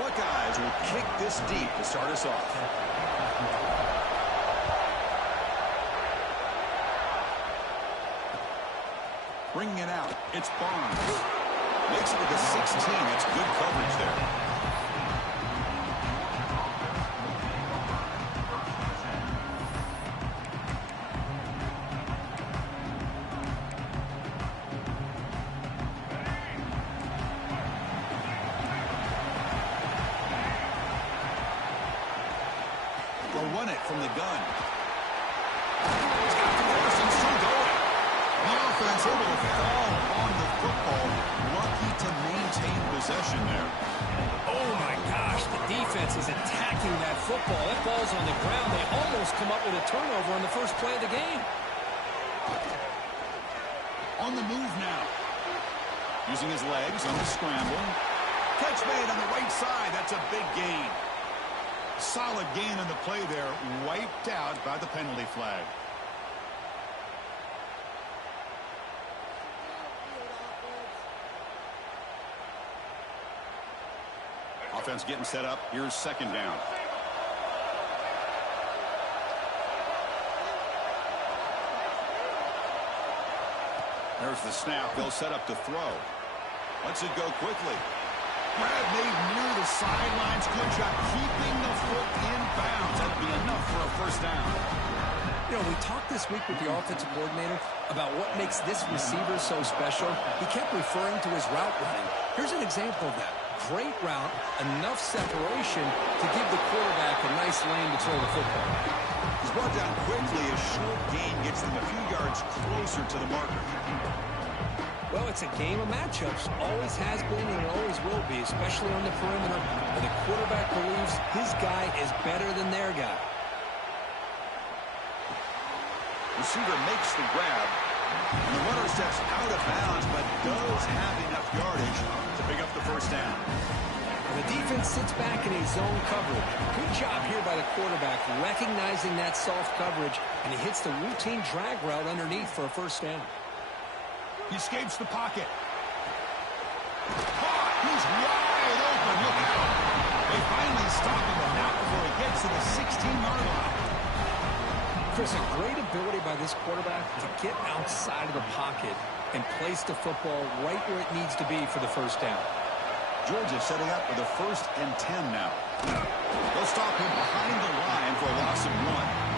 Buckeyes will kick this deep to start us off. Bringing it out, it's Barnes. Makes it to the 16. That's good coverage there. They'll run it from the gun. He's got the pass and still going. The offense able to fall on the football. Lucky to maintain possession there. Oh, my gosh. The defense is attacking that football. That ball's on the ground. They almost come up with a turnover on the first play of the game. On the move now. Using his legs on the scramble. Catch made on the right side. That's a big gain. Solid gain on the play there. Wiped out by the penalty flag. Offense getting set up. Here's second down. There's the snap. They'll set up to throw. Lets it go quickly. Grab made near the sidelines. Good job keeping the foot in bounds. That'd be enough for a first down. You know, we talked this week with the offensive coordinator about what makes this receiver so special. He kept referring to his route running. Here's an example of that. Great route, enough separation to give the quarterback a nice lane to throw the football. He's brought down quickly. A short gain gets them a few yards closer to the marker. Well, it's a game of matchups. Always has been and always will be, especially on the perimeter, where the quarterback believes his guy is better than their guy. Receiver makes the grab. And the runner steps out of bounds, but does have enough yardage to pick up the first down. The defense sits back in a zone coverage. Good job here by the quarterback, recognizing that soft coverage, and he hits the routine drag route underneath for a first down. He escapes the pocket. Caught! He's wide open. Look out. They finally stop him, but not before he gets to the 16-yard line. Chris, a great ability by this quarterback to get outside of the pocket and place the football right where it needs to be for the first down. Georgia setting up with a 1st and 10 now. They'll stop him behind the line for a loss of 1.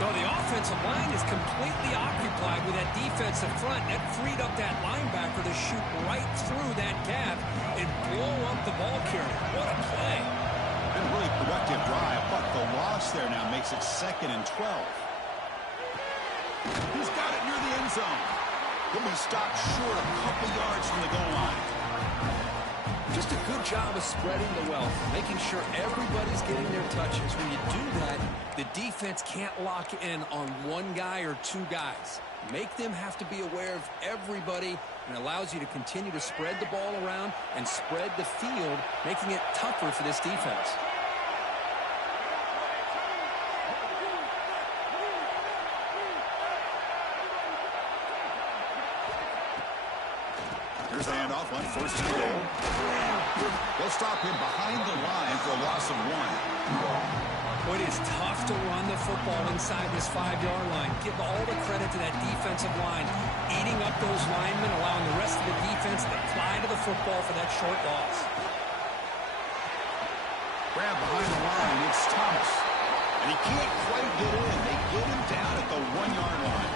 No, the offensive line is completely occupied with that defensive front. That freed up that linebacker to shoot right through that gap and blow up the ball carrier. What a play. Been a really productive drive, but the loss there now makes it 2nd and 12. He's got it near the end zone. He'll be stopped short a couple yards from the goal line. Just a good job of spreading the wealth, making sure everybody's getting their touches. When you do that, the defense can't lock in on one guy or two guys. Make them have to be aware of everybody, and allows you to continue to spread the ball around and spread the field, making it tougher for this defense. Here's the handoff on 1st and goal. They'll stop him behind the line for a loss of 1. Well, it is tough to run the football inside this 5-yard line. Give all the credit to that defensive line, eating up those linemen, allowing the rest of the defense to fly to the football for that short loss. Grab behind the line, it's Thomas. And he can't quite get in. They get him down at the 1-yard line.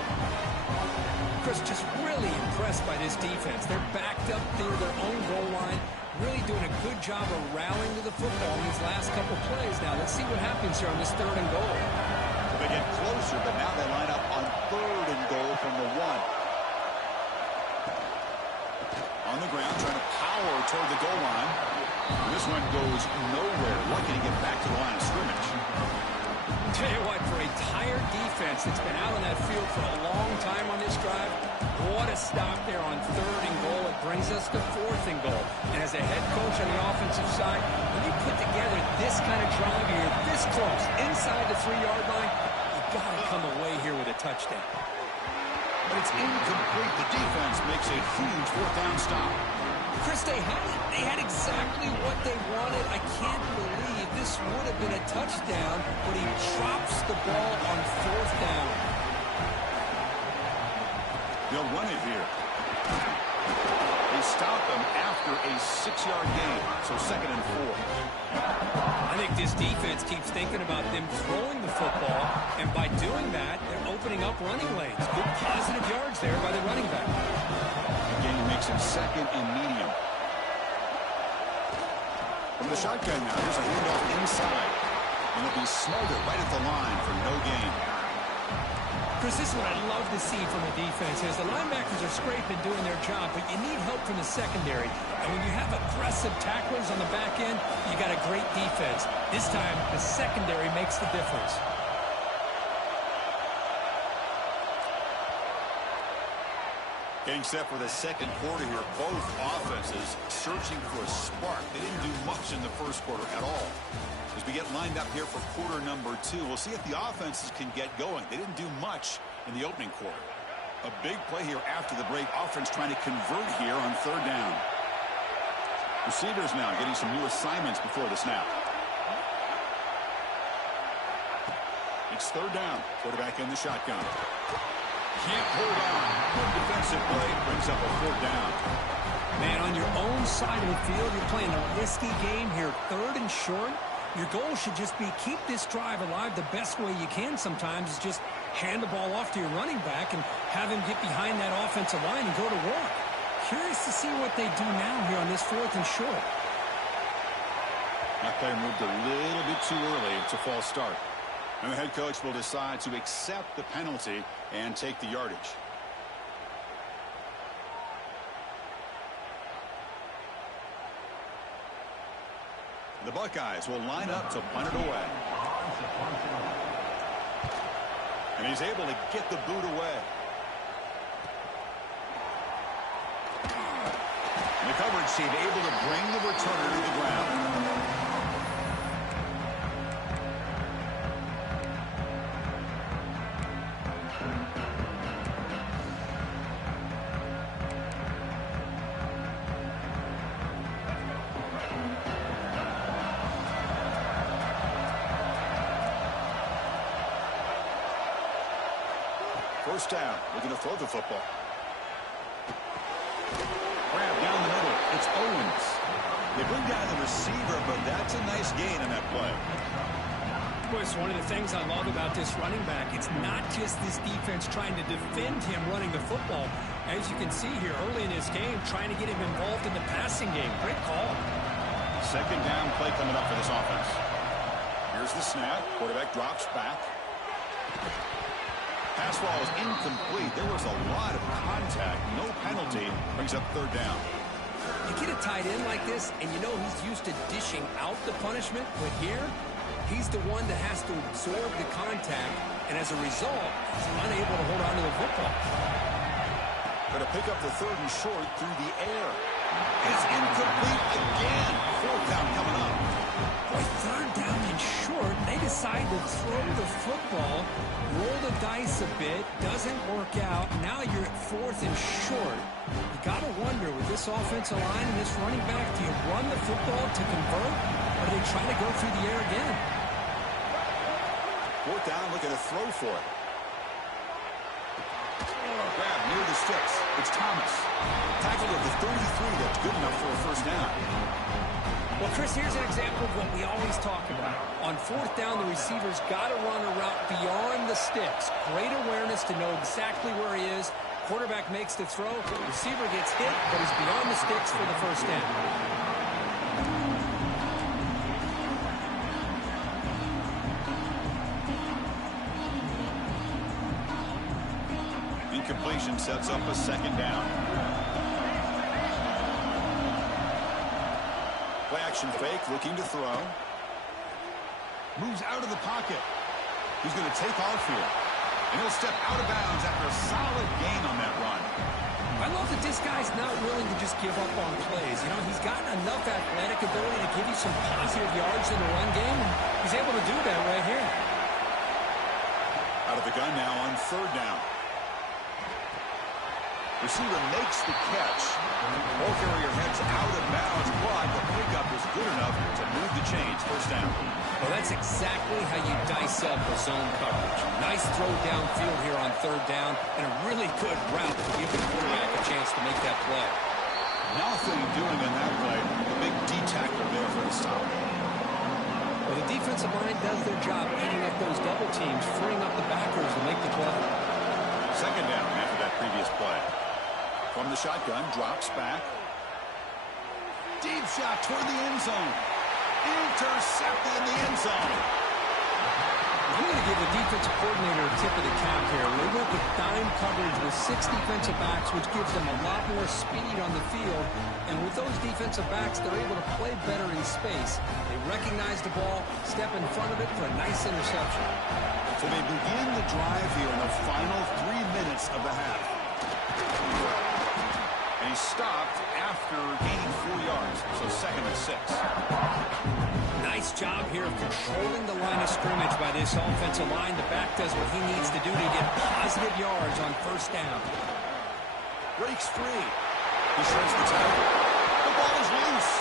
Chris, just really impressed by this defense. They're backed up near their own goal line, really doing a good job of rallying to the football in these last couple plays. Now, let's see what happens here on this 3rd and goal. They get closer, but now they line up on 3rd and goal from the 1. On the ground, trying to power toward the goal line. This one goes nowhere. Lucky to get back to the line of scrimmage. Tell you what, for a tired defense that's been out on that field for a long time on this drive, what a stop there on 3rd and goal. It brings us to 4th and goal. And as a head coach on the offensive side, when you put together this kind of drive, you're this close inside the 3-yard line, you've got to come away here with a touchdown. But it's incomplete. The defense makes a huge 4th down stop. Chris, they had exactly what they wanted. I can't believe this would have been a touchdown, but he drops the ball on 4th down. They'll run it here. They stop them after a 6-yard gain, so 2nd and 4. I think this defense keeps thinking about them throwing the football, and by doing that, they're opening up running lanes. Good positive yards there by the running back. Gain makes it 2nd and medium. From the shotgun now, here's a handoff inside. And it'll be smothered right at the line for no gain. Chris, this is what I love to see from a defense is the linebackers are scraping, doing their job, but you need help from the secondary. And when you have aggressive tacklers on the back end, you got a great defense. This time, the secondary makes the difference. Getting set for the 2nd quarter here. Both offenses searching for a spark. They didn't do much in the 1st quarter at all. As we get lined up here for quarter number 2, we'll see if the offenses can get going. They didn't do much in the opening quarter. A big play here after the break. Offense trying to convert here on 3rd down. Receivers now getting some new assignments before the snap. It's 3rd down. Quarterback in the shotgun. Can't hold on. Good defensive play. Brings up a 4th down. Man, on your own side of the field, you're playing a risky game here. 3rd and short. Your goal should just be keep this drive alive the best way you can sometimes is just hand the ball off to your running back and have him get behind that offensive line and go to work. Curious to see what they do now here on this 4th and short. That play moved a little bit too early. It's a false start. And the head coach will decide to accept the penalty and take the yardage. The Buckeyes will line up to punt it away. And he's able to get the boot away. And the coverage team able to bring the returner to the ground. First down, looking to throw the football. Grab down the middle. It's Owens. They bring down the receiver, but that's a nice gain in that play. Boy, it's one of the things I love about this running back. It's not just this defense trying to defend him running the football. As you can see here early in this game, trying to get him involved in the passing game. Great call. 2nd down play coming up for this offense. Here's the snap. Quarterback drops back. Pass ball is incomplete. There was a lot of contact. No penalty. Brings up 3rd down. You get a tight end like this, and you know he's used to dishing out the punishment, but here, he's the one that has to absorb the contact, and as a result, he's unable to hold on to the football. Going to pick up the 3rd and short through the air. It's incomplete again. 4th down coming up. Boy, 3rd down and short, they decide to throw the football, roll the dice a bit, doesn't work out. Now you're at 4th and short. You got to wonder, with this offensive line and this running back, do you run the football to convert, or do they try to go through the air again? 4th down, looking to throw for it. Grab near the sticks. It's Thomas. Tackled at the 33. That's good enough for a 1st down. Well, Chris, here's an example of what we always talk about. On 4th down, the receiver's got to run a route beyond the sticks. Great awareness to know exactly where he is. Quarterback makes the throw. Receiver gets hit, but he's beyond the sticks for the 1st down. Incompletion sets up a 2nd down. Play action fake, looking to throw. Moves out of the pocket. He's going to take off here. And he'll step out of bounds after a solid gain on that run. I love that this guy's not willing to just give up on plays. You know, he's got enough athletic ability to give you some positive yards in the run game, and he's able to do that right here. Out of the gun now on 3rd down. Receiver makes the catch. Ball carrier heads out of bounds, but the pickup is good enough to move the chains. First down. Well, that's exactly how you dice up a zone coverage. Nice throw downfield here on third down, and a really good route to give the quarterback a chance to make that play. Nothing doing in that play. A big D-tackle there for the stop. Well, the defensive line does their job eating up those double teams, freeing up the backers to make the play. Second down after that previous play. From the shotgun, drops back. Deep shot toward the end zone. Intercepted in the end zone. I'm going to give the defensive coordinator a tip of the cap here. They work with dime coverage with 6 defensive backs, which gives them a lot more speed on the field. And with those defensive backs, they're able to play better in space. They recognize the ball, step in front of it for a nice interception. So they begin the drive here in the final 3 minutes of the half. And he stopped after gaining 4 yards, so 2nd and 6. Nice job here of controlling the line of scrimmage by this offensive line. The back does what he needs to do to get positive yards on first down. Breaks free. He shreds the tackle. The ball is loose.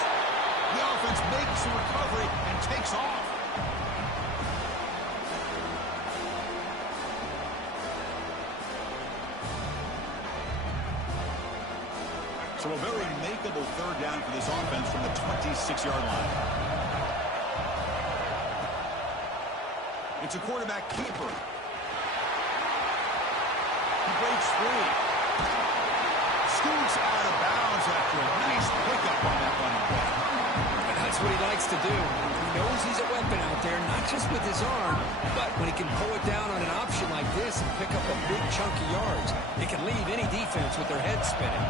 The offense makes the recovery and takes off. So a very makeable third down for this offense from the 26-yard line. It's a quarterback keeper. He breaks free. Scoots out of bounds after a nice pickup on that running play. And that's what he likes to do. He knows he's a weapon out there, not just with his arm, but when he can pull it down on an option like this and pick up a big chunk of yards, it can leave any defense with their head spinning.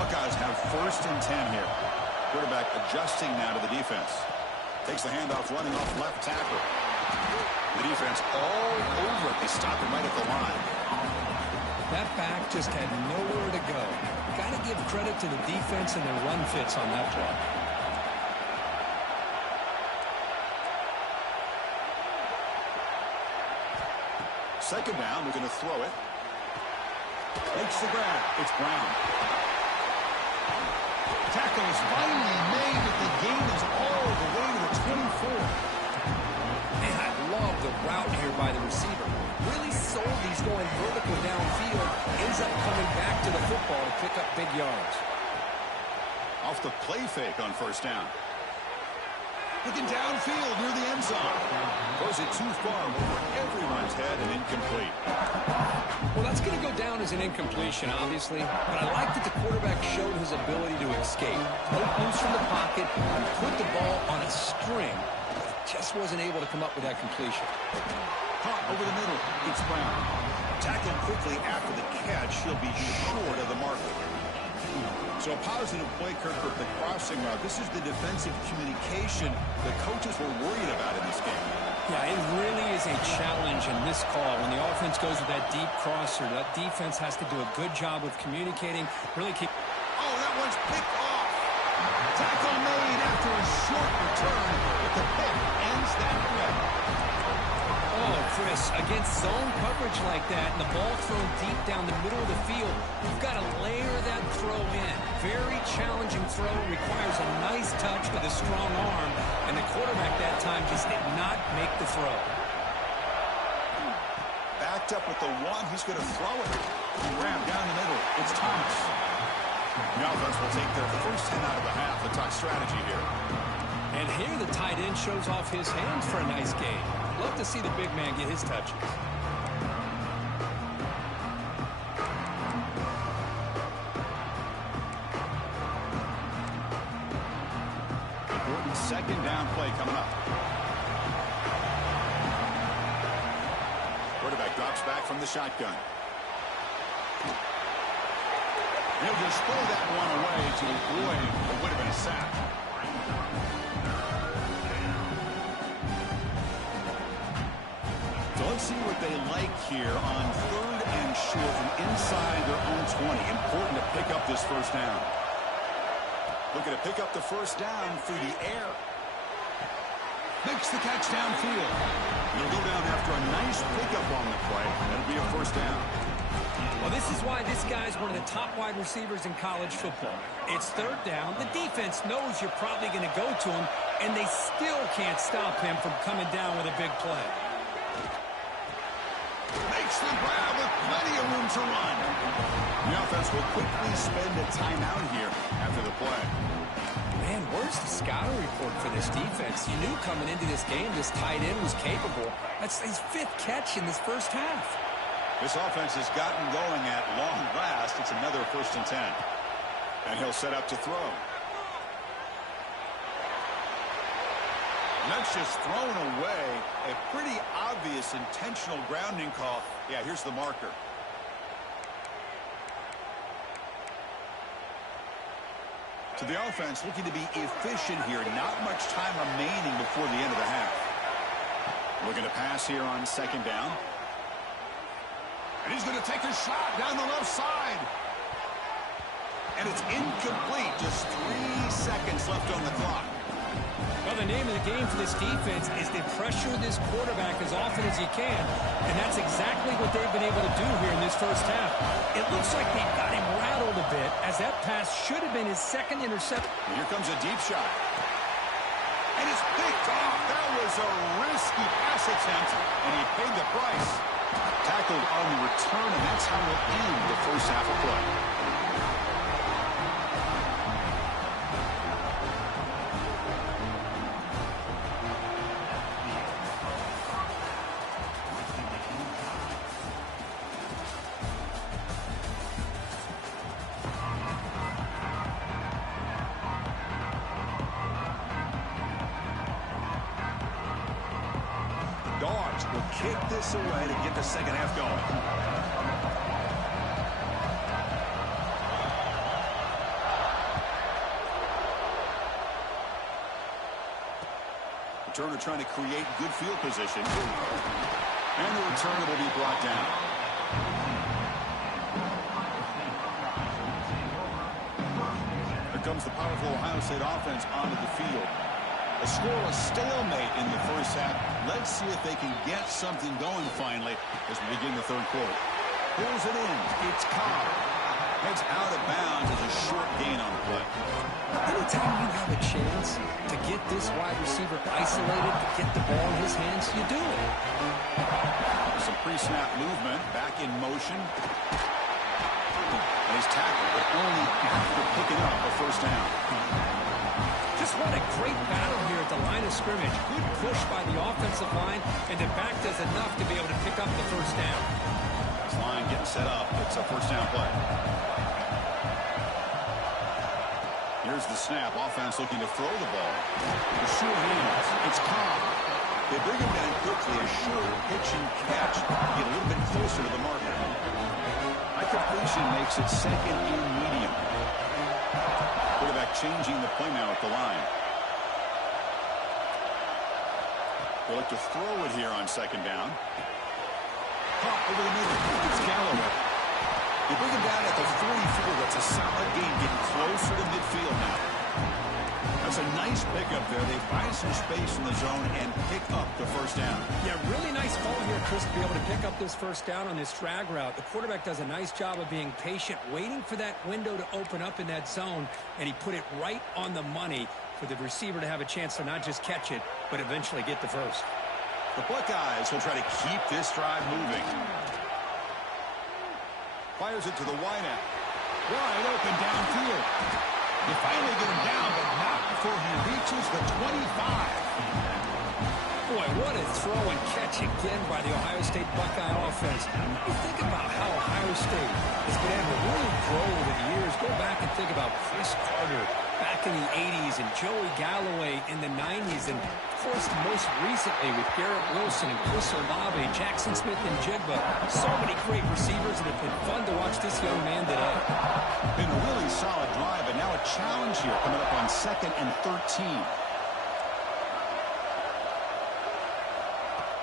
Buckeyes have 1st and 10 here. Quarterback adjusting now to the defense. Takes the handoff, running off left tackle. The defense all over it. They stop him right at the line. That back just had nowhere to go. Got to give credit to the defense and their run fits on that play. Second down, they're going to throw it. Makes the grab. It's Brown. Tackle is finally made, but the gain is all the way to the 24. Man, I love the route here by the receiver. Really sold he's going vertical downfield. Ends up coming back to the football to pick up big yards. Off the play fake on first down. Looking downfield near the end zone. Throws it too far over everyone's head and incomplete. Well, that's going to go down as an incompletion, obviously. But I like that the quarterback showed his ability to escape. Broke loose from the pocket and put the ball on a string. Just wasn't able to come up with that completion. Caught over the middle. It's Brown. Tackled quickly after the catch. He'll be short of the marker. So a positive play, Kirk, with the crossing route. This is the defensive communication the coaches were worried about in this game. Yeah, it really is a challenge in this call. When the offense goes with that deep crosser, that defense has to do a good job of communicating. Really keep... Oh, that one's picked off. Tackle made after a short return, but the pick ends that play. Oh, Chris, against zone coverage like that and the ball thrown deep down the middle of the field, you've got to layer that throw in. Very challenging throw, requires a nice touch with a strong arm, and the quarterback that time just did not make the throw. Backed up with the one, he's going to throw it. Grab down the middle. It's Thomas. The offense will take their first 10 out of the half. The top strategy here. And here the tight end shows off his hands for a nice game. Love to see the big man get his touches. Important second down play coming up. Quarterback drops back from the shotgun. He'll just throw that one away to avoid what would have been a sack. So let's see what they like here on 3rd and short from inside their own 20. Important to pick up this first down. Looking to pick up the first down through the air. Makes the catch downfield. It'll go down after a nice pickup on the play. That'll be a first down. Well, This is why this guy's one of the top wide receivers in college football. It's third down. The defense knows you're probably going to go to him, and they still can't stop him from coming down with a big play. Makes the grab with plenty of room to run. The offense will quickly spend a timeout here after the play. Man, where's the scouting report for this defense? You knew coming into this game this tight end was capable. That's his 5th catch in this first half. This offense has gotten going at long last. It's another 1st and 10. And he'll set up to throw. And that's just thrown away. A pretty obvious intentional grounding call. Yeah, here's the marker. So the offense looking to be efficient here. Not much time remaining before the end of the half. Looking to pass here on 2nd down. And he's going to take a shot down the left side. And it's incomplete. Just 3 seconds left on the clock. Well, the name of the game for this defense is to pressure this quarterback as often as you can. And that's exactly what they've been able to do here in this first half. It looks like they've got him rattled a bit, as that pass should have been his 2nd interception. Here comes a deep shot. And it's picked off. That was a risky pass attempt, and he paid the price. Tackled on the return, and that's how we'll end the first half of play. Dogs will kick this away to get the second half going. Returner trying to create good field position. And the returner will be brought down. Here comes the powerful Ohio State offense onto the field. A scoreless stalemate in the first half. Let's see if they can get something going finally as we begin the 3rd quarter. Pulls it in. It's Cobb. Heads out of bounds as a short gain on the play. Anytime you have a chance to get this wide receiver isolated, to get the ball in his hands, you do it. Some pre-snap movement. Back in motion. And he's tackled, but only after picking up a first down. Just what a great battle here at the line of scrimmage. Good push by the offensive line, and the back does enough to be able to pick up the first down. This line getting set up. It's a first down play. Here's the snap. Offense looking to throw the ball. The short hands. It's Cobb. They bring him down quickly. A short pitch and catch. Get a little bit closer to the marker. High completion makes it 2nd and medium. Quarterback changing the play now at the line. They look to throw it here on 2nd down. Caught over the middle. It's Galloway. They bring him down at the 44. That's a solid gain. Getting closer to midfield now. That's a nice pickup there. They find some space in the zone and pick up the first down. Yeah, really nice call here, Chris, to be able to pick up this first down on this drag route. The quarterback does a nice job of being patient, waiting for that window to open up in that zone, and he put it right on the money for the receiver to have a chance to not just catch it, but eventually get the first. The Buckeyes will try to keep this drive moving. Fires it to the wideout. Wide open downfield. They finally get him down, but not before he reaches the 25. Boy, what a throw and catch again by the Ohio State Buckeye offense. You think about how Ohio State has been able to really grow over the years. Go back and think about Chris Carter back in the 80s and Joey Galloway in the 90s. And, of course, most recently with Garrett Wilson and Chris Olave, Jackson Smith and Jigba. So many great receivers, and it's been fun to watch this young man today. Been a really solid drive, but now a challenge here coming up on 2nd and 13.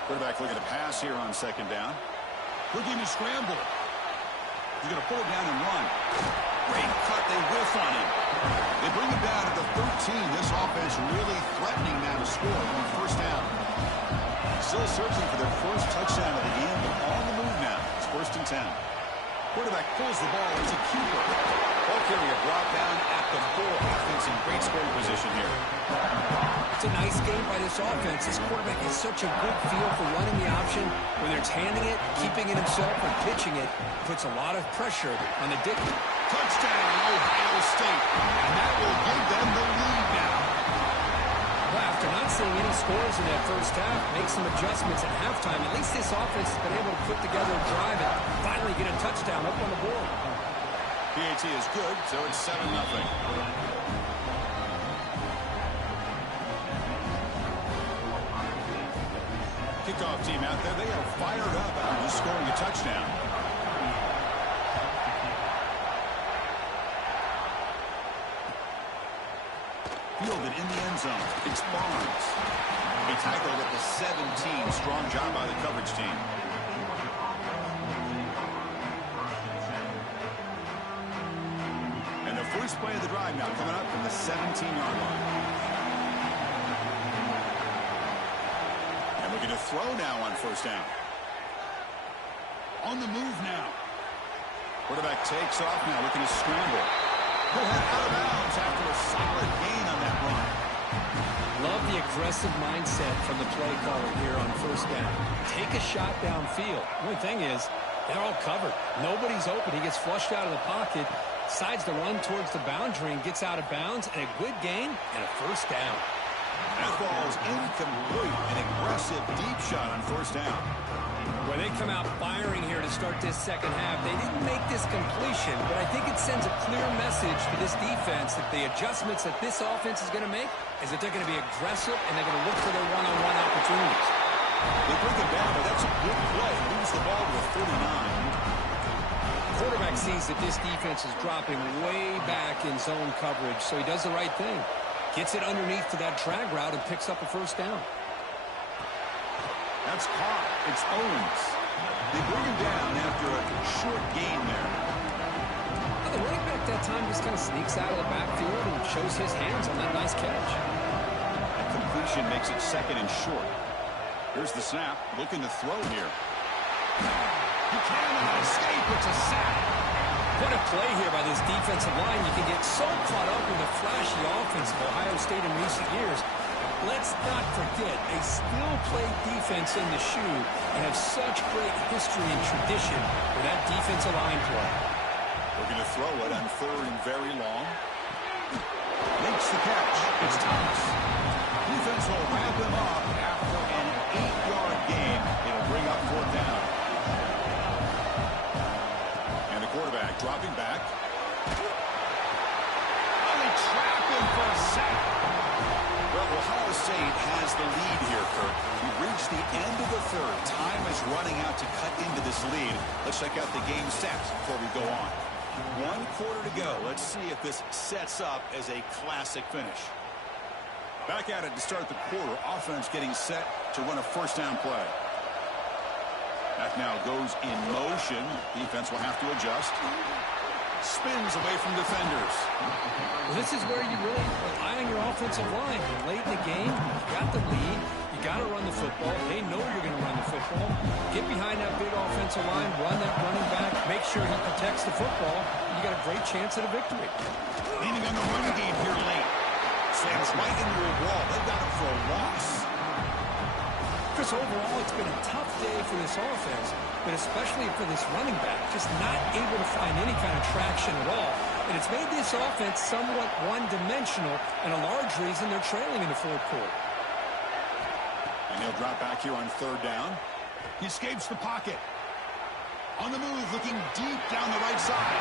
Quarterback looking to pass here on 2nd down. Looking to scramble. He's going to pull it down and run. Great cut. They whiff on him. They bring him down at the 13. This offense really threatening now to score on first down. Still searching for their first touchdown of the game, but on the move now. It's 1st and 10. Quarterback pulls the ball. It's a keeper. Ball carrier brought down at the 4. Offense in great scoring position here. It's a nice game by this offense. This quarterback has such a good feel for running the option, whether it's handing it, keeping it himself, or pitching it. Puts a lot of pressure on the Dickey. Touchdown, Ohio State. And that will give them the lead now. Well, after not seeing any scores in that first half, make some adjustments at halftime. At least this offense has been able to put together a drive and finally get a touchdown up on the board. PAT is good, so it's 7-0. Kickoff team out there, they are fired up after just scoring a touchdown. Fielded in the end zone. It's Barnes. He tackled at the 17. Strong job by the coverage team. And the first play of the drive now coming up from the 17-yard line. And we're going to throw now on first down. On the move now. Quarterback takes off now, looking to scramble. He'll head out of bounds after a solid gain on that run. Love the aggressive mindset from the play caller here on first down. Take a shot downfield. One thing is, they're all covered. Nobody's open. He gets flushed out of the pocket, decides to run towards the boundary and gets out of bounds, and a good gain and a first down. That ball's incomplete. An aggressive deep shot on first down. Well, they come out firing here to start this second half. They didn't make this completion, but I think it sends a clear message to this defense that the adjustments that this offense is going to make is that they're going to be aggressive and they're going to look for their one-on-one opportunities. They bring it down, but that's a good play. Lose the ball to a 39. Quarterback sees that this defense is dropping way back in zone coverage, so he does the right thing. Gets it underneath to that drag route and picks up a first down. That's caught. It's Owens. They bring him down after a short gain there. Well, the running back that time just kind of sneaks out of the backfield and shows his hands on that nice catch. That completion makes it second and short. Here's the snap. Looking to throw here. He cannot escape. It's a sack. What a play here by this defensive line. You can get so caught up in the flashy offense of Ohio State in recent years. Let's not forget, they still play defense in the shoe and have such great history and tradition with that defensive line play. We're going to throw it on third and very long. Makes the catch. It's Thomas. Defense will wrap him up after an 8-yard gain. It'll bring up fourth down. And the quarterback dropping back. Oh, they trap him for a sack. Well, Ohio State has the lead here, Kirk. We've reached the end of the third. Time is running out to cut into this lead. Let's check out the game stats before we go on. 1 quarter to go. Let's see if this sets up as a classic finish. Back at it to start the quarter. Offense getting set to run a first down play. That now goes in motion. Defense will have to adjust. Spins away from defenders. Well, this is where you really rely on your offensive line. You're late in the game. You got the lead. You got to run the football. They know you're going to run the football. Get behind that big offensive line. Run that running back. Make sure he protects the football. You got a great chance at a victory. Leaning on the run game here late. Slams right into a wall. They've got him for a loss. Chris, overall, it's been a tough day for this offense, but especially for this running back, just not able to find any kind of traction at all. And it's made this offense somewhat one-dimensional, and a large reason they're trailing in the fourth quarter. And he'll drop back here on third down. He escapes the pocket. On the move, looking deep down the right side.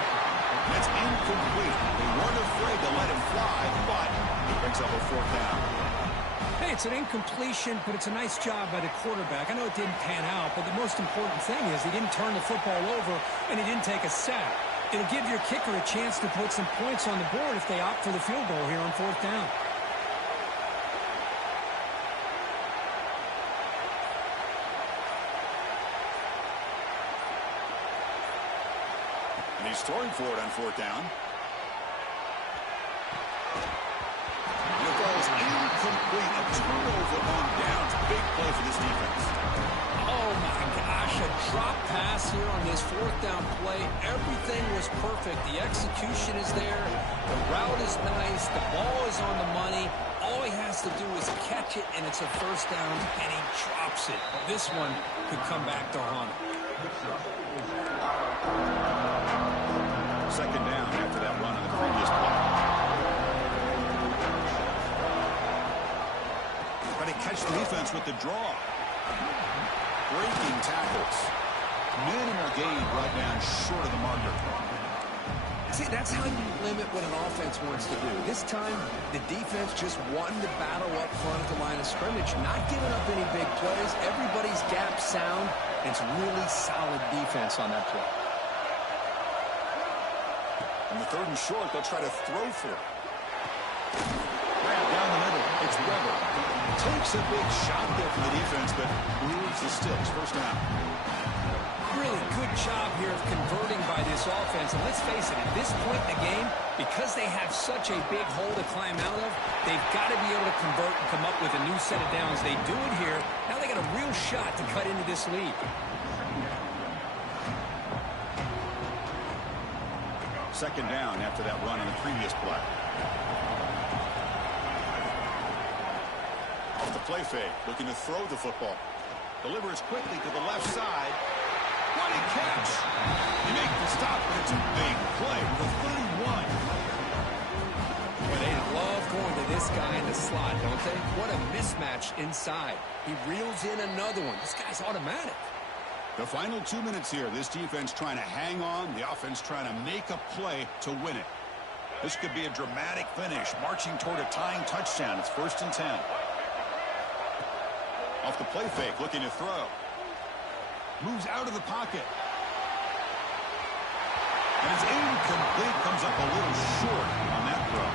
That's incomplete. They weren't afraid to let him fly, but he brings up a fourth down. Hey, it's an incompletion, but it's a nice job by the quarterback. I know it didn't pan out, but the most important thing is he didn't turn the football over and he didn't take a sack. It'll give your kicker a chance to put some points on the board if they opt for the field goal here on fourth down. And he's throwing for it on fourth down. And the ball's incomplete. A turnover on downs. Big play for this defense. Oh, my gosh, a drop pass here on this fourth down play. Everything was perfect. The execution is there. The route is nice. The ball is on the money. All he has to do is catch it, and it's a first down, and he drops it. This one could come back to haunt him. Second down after that run on the previous play. Trying to catch the defense with the draw. Breaking tackles. Minimal gain brought down short of the marker. See, that's how you limit what an offense wants to do. This time, the defense just wanting to battle up front at the line of scrimmage, not giving up any big plays. Everybody's gap sound. It's really solid defense on that play. On the third and short, they'll try to throw for it. Grab down the middle. It's Weber. Takes a big shot there for the defense, but moves the sticks. First down. Really good job here of converting by this offense. And let's face it, at this point in the game, because they have such a big hole to climb out of, they've got to be able to convert and come up with a new set of downs. They do it here. Now they got a real shot to cut into this lead. Second down after that run on the previous play. Off the play fake, looking to throw the football. Delivers quickly to the left side. What a catch! They make the stop, but it's a big play with a 31. Well, they love going to this guy in the slot, don't they? What a mismatch inside. He reels in another one. This guy's automatic. The final 2 minutes here. This defense trying to hang on. The offense trying to make a play to win it. This could be a dramatic finish, marching toward a tying touchdown. It's 1st and 10. Off the play fake, looking to throw. Moves out of the pocket. And it's incomplete. Comes up a little short on that throw.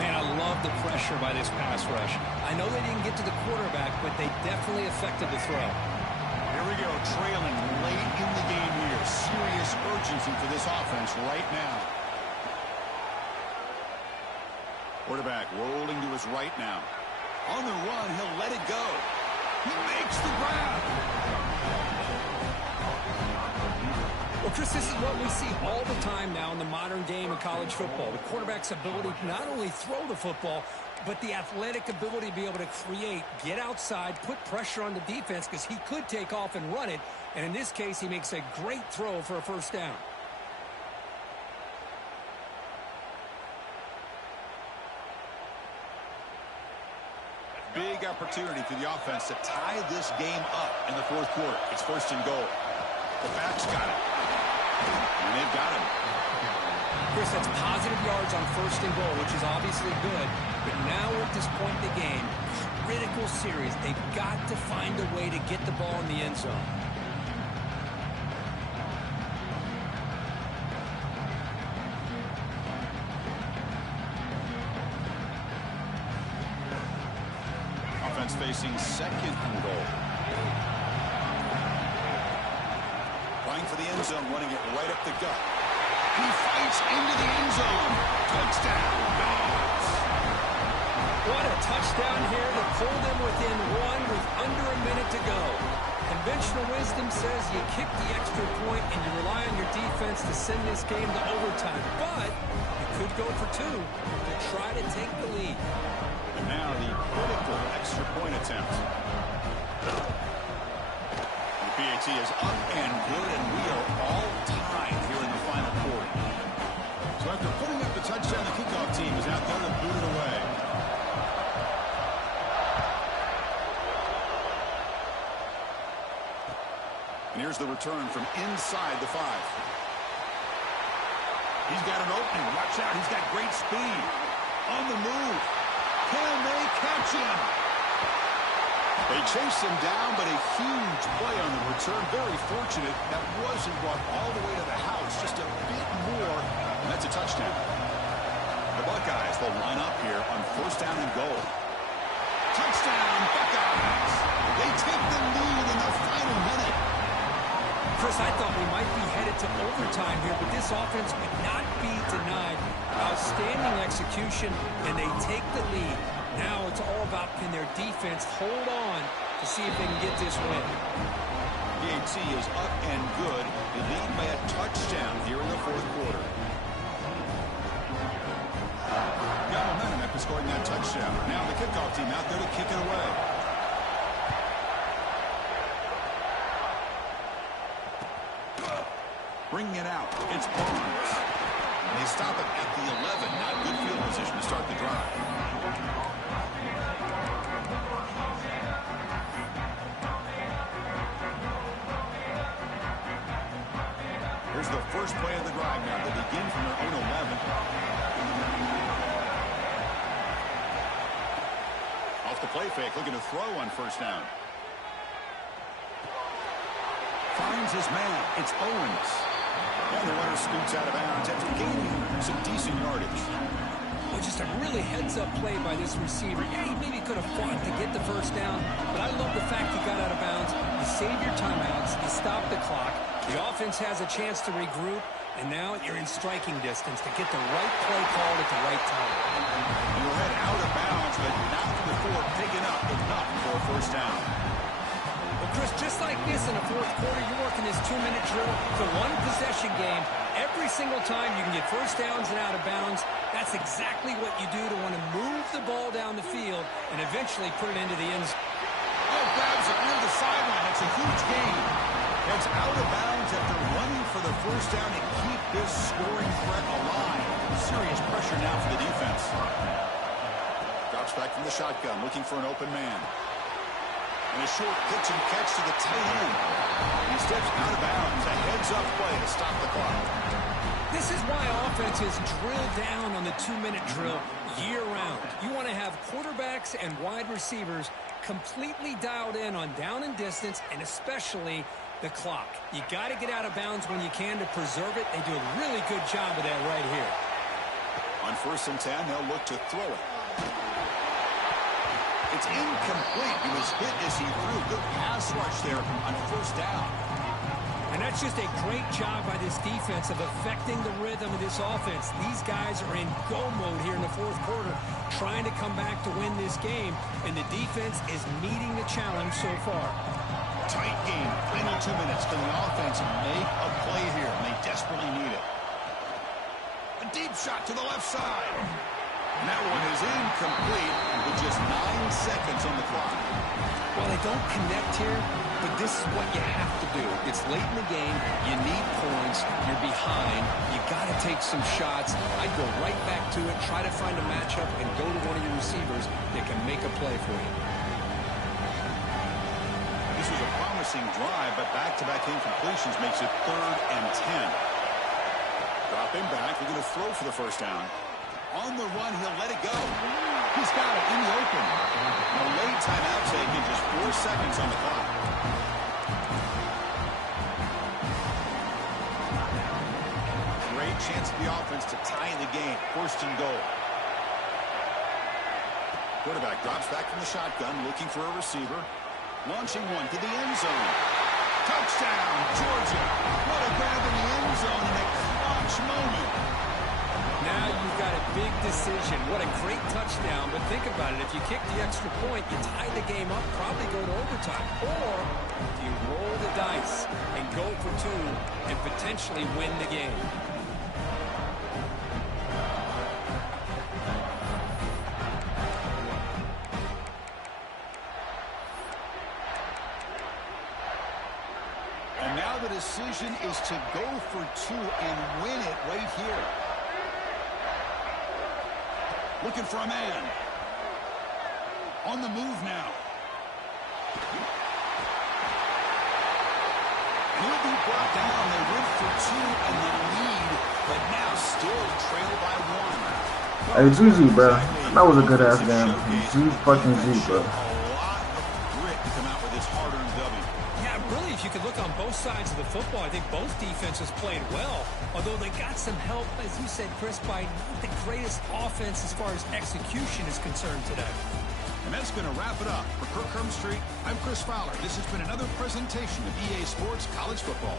Man, I love the pressure by this pass rush. I know they didn't get to the quarterback, but they definitely affected the throw. Here we go, trailing late in the game here. Serious urgency for this offense right now. Quarterback rolling to his right now. On the run, he'll let it go. He makes the grab. Well, Chris, this is what we see all the time now in the modern game of college football. The quarterback's ability to not only throw the football, but the athletic ability to be able to create, get outside, put pressure on the defense because he could take off and run it. And in this case, he makes a great throw for a first down. Big opportunity for the offense to tie this game up in the fourth quarter. It's 1st and goal. The back's got it. And they've got him. Chris, that's positive yards on 1st and goal, which is obviously good. But now we're at this point in the game, critical series. They've got to find a way to get the ball in the end zone. Offense facing 2nd and goal. Trying for the end zone, running it right up the gut. He fights into the end zone. Touchdown, Dogs. What a touchdown here to pull them within one with under a minute to go. Conventional wisdom says you kick the extra point and you rely on your defense to send this game to overtime. But you could go for 2 to try to take the lead. And now the critical extra point attempt. The PAT is up and good, and we are all tied here in the final quarter. So after putting up the touchdown, the kickoff team is out there to boot it away. And here's the return from inside the 5. He's got an opening. Watch out. He's got great speed. On the move. Can they catch him? They chase him down, but a huge play on the return. Very fortunate that wasn't brought all the way to the house. Just a bit more, and that's a touchdown. The Buckeyes will line up here on 1st down and goal. Touchdown, Buckeyes! They take the lead in the final minute. Chris, I thought we might be headed to overtime here, but this offense would not be denied. Outstanding execution, and they take the lead. Now it's all about, can their defense hold on to see if they can get this win. PAT is up and good. They lead by a touchdown here in the fourth quarter. Got momentum after scoring that touchdown. Now the kickoff team out there to kick it away. Bringing it out. It's Barnes. They stop it at the 11. Not good field position to start the drive. Here's the first play of the drive now. They begin from their own 11. Off the play fake, looking to throw on first down. Finds his man. It's Owens. And the runner scoots out of bounds after gaining some decent yardage. Well, just a really heads-up play by this receiver. Yeah, he maybe could have fought to get the first down, but I love the fact he got out of bounds. You save your timeouts. You stop the clock. The offense has a chance to regroup, and now you're in striking distance to get the right play called at the right time. You'll head out of bounds, but not before picking up enough for a first down. Well, Chris, just like this in the fourth quarter, you're working this 2-minute drill. It's a one-possession game. Every single time you can get first downs and out of bounds, that's exactly what you do to want to move the ball down the field and eventually put it into the end zone. Oh, grabs it near the sideline. It's a huge gain. It's out of bounds after running for the first down to keep this scoring threat alive. Serious pressure now for the defense. Drops back from the shotgun, looking for an open man. And a short pitch and catch to the tight end. He steps out of bounds. A heads-up play to stop the clock. This is why offenses drill down on the 2-minute drill year-round. You want to have quarterbacks and wide receivers completely dialed in on down and distance, and especially the clock. You got to get out of bounds when you can to preserve it. They do a really good job of that right here. On 1st and 10, they'll look to throw it. It's incomplete. He was hit as he threw. Good pass rush there on first down. And that's just a great job by this defense of affecting the rhythm of this offense. These guys are in go mode here in the fourth quarter, trying to come back to win this game, and the defense is meeting the challenge so far. Tight game. Final 2 minutes. Can the offense make a play here? And they desperately need it. A deep shot to the left side. And that one is incomplete with just 9 seconds on the clock. Well, they don't connect here, but this is what you have to do. It's late in the game. You need points. You're behind. You got to take some shots. I'd go right back to it, try to find a matchup, and go to one of your receivers that can make a play for you. This was a promising drive, but back-to-back incompletions makes it 3rd and 10. Dropping back. They're going to throw for the first down. On the run, he'll let it go. He's got it in the open. A late timeout taken, just 4 seconds on the clock. Great chance for the offense to tie the game. 1st and goal. Quarterback drops back from the shotgun, looking for a receiver. Launching one to the end zone. Touchdown, Georgia. What a grab in the end zone in a clutch moment. Now you've got a big decision. What a great touchdown. But think about it. If you kick the extra point, you tie the game up, probably go to overtime. Or you roll the dice and go for 2 and potentially win the game. And now the decision is to go for 2 and win it right here. Looking for a man. On the move now. And he'll be brought down. They went for 2 and the lead, but now still trail by 1. Hey, Zuzu, bro. That was a good-ass game. Zuzu fucking Z, bro. A lot of grit to come out with this hard-earned W. Yeah, really, if you could look on both sides of the football, I think both defenses played well. Although they got some help, as you said, Chris, by not the greatest offense as far as execution is concerned today. And that's going to wrap it up. For Kirk Herbstreit, I'm Chris Fowler. This has been another presentation of EA Sports College Football.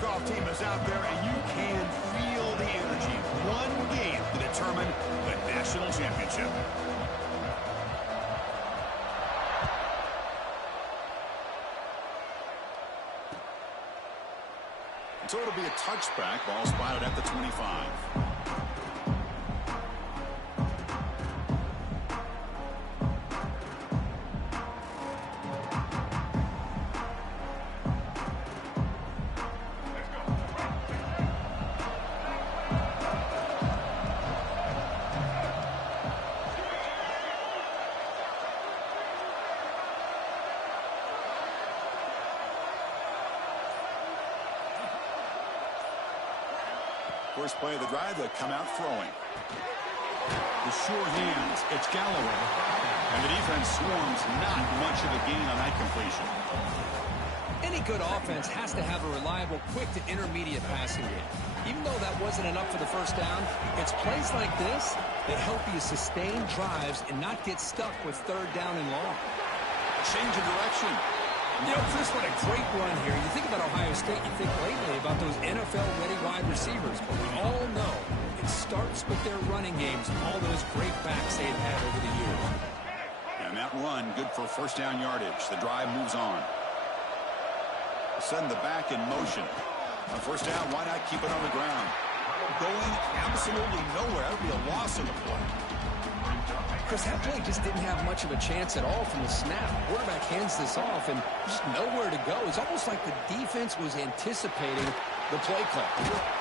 kickoff team is out there, and you can feel the energy. One game to determine the national championship. So it'll be a touchback. Ball spotted at the 25. First play of the drive, they come out throwing. The sure hands, it's Galloway. And the defense swarms, not much of a gain on that completion. Any good offense has to have a reliable, quick to intermediate passing game. Even though that wasn't enough for the first down, it's plays like this that help you sustain drives and not get stuck with third down and long. Change of direction. You know, Chris, what a great run here. You think about Ohio State, you think lately about those NFL-ready wide receivers. But we all know it starts with their running games and all those great backs they've had over the years. And that run, good for first down yardage. The drive moves on. Send the back in motion. On first down, why not keep it on the ground? Going absolutely nowhere. That would be a loss in the play. Chris, that play just didn't have much of a chance at all from the snap. Quarterback hands this off and just nowhere to go. It's almost like the defense was anticipating the play call.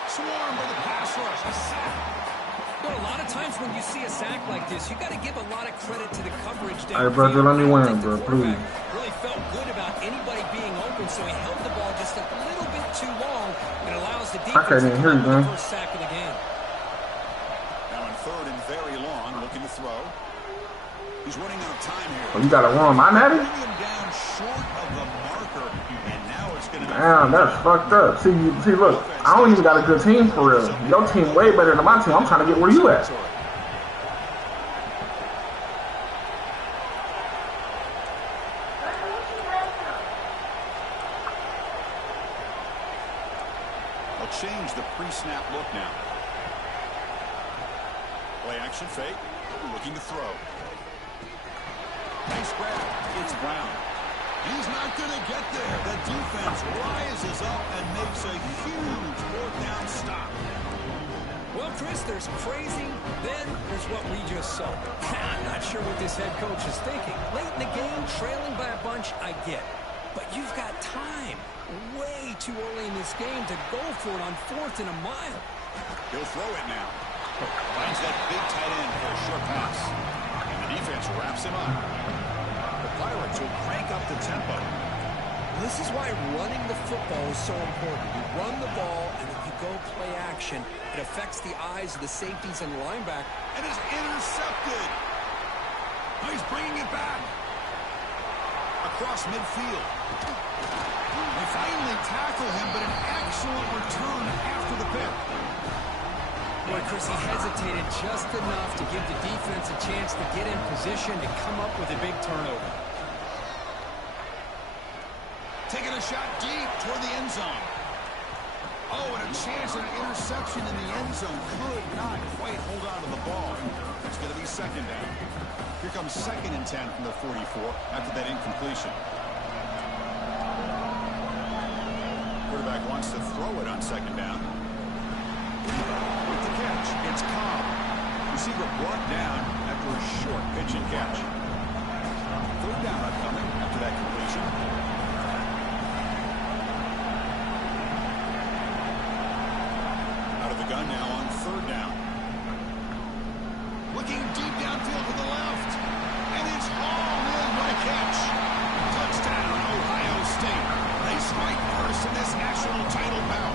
Swarm with a pass rush. A sack. You know, a lot of times when you see a sack like this, you got to give a lot of credit to the coverage. All right, brother, let me win, bro, please. Really felt good about anybody being open, so he held the ball just a little bit too long and allows the defense to hear you, man. the first sack of the game. Now in third and very long, looking to throw. He's running out of time here. Oh, you got to run my natty? Bring him down short of the marker, and now it's going to be... Damn, that's fucked up. See, look, I don't even got a good team for real. Your team way better than my team. I'm trying to get where you at. They'll change the pre-snap look now. Play action fake, looking to throw. Nice grab. It's Brown. He's not going to get there. The defense rises up and makes a huge fourth down stop. Well, Chris, there's crazy, then there's what we just saw. I'm not sure what this head coach is thinking. Late in the game, trailing by a bunch, I get. But you've got time, way too early in this game to go for it on fourth and a mile. He'll throw it now. Finds that big tight end for a short pass. And the defense wraps him up. The Pirates will crank up the tempo. This is why running the football is so important. You run the ball, and if you go play action, it affects the eyes of the safeties and the linebacker. And is intercepted. Oh, he's bringing it back. Across midfield. They finally tackle him, but an excellent return after the pick. Boy, Chris, he hesitated just enough to give the defense a chance to get in position and come up with a big turnover. Taking a shot deep toward the end zone. Oh, and a chance at an interception in the end zone. Could not quite hold on to the ball. It's going to be second down. Here comes 2nd and 10 from the 44 after that incompletion. Quarterback wants to throw it on second down. With the catch, it's Cobb. Receiver brought down after a short pitch and catch. Third down upcoming after that completion. Out of the gun now on third down. Looking deep downfield to the left. And it's hauled in. What a catch. Touchdown, Ohio State. They strike first in this national title bout.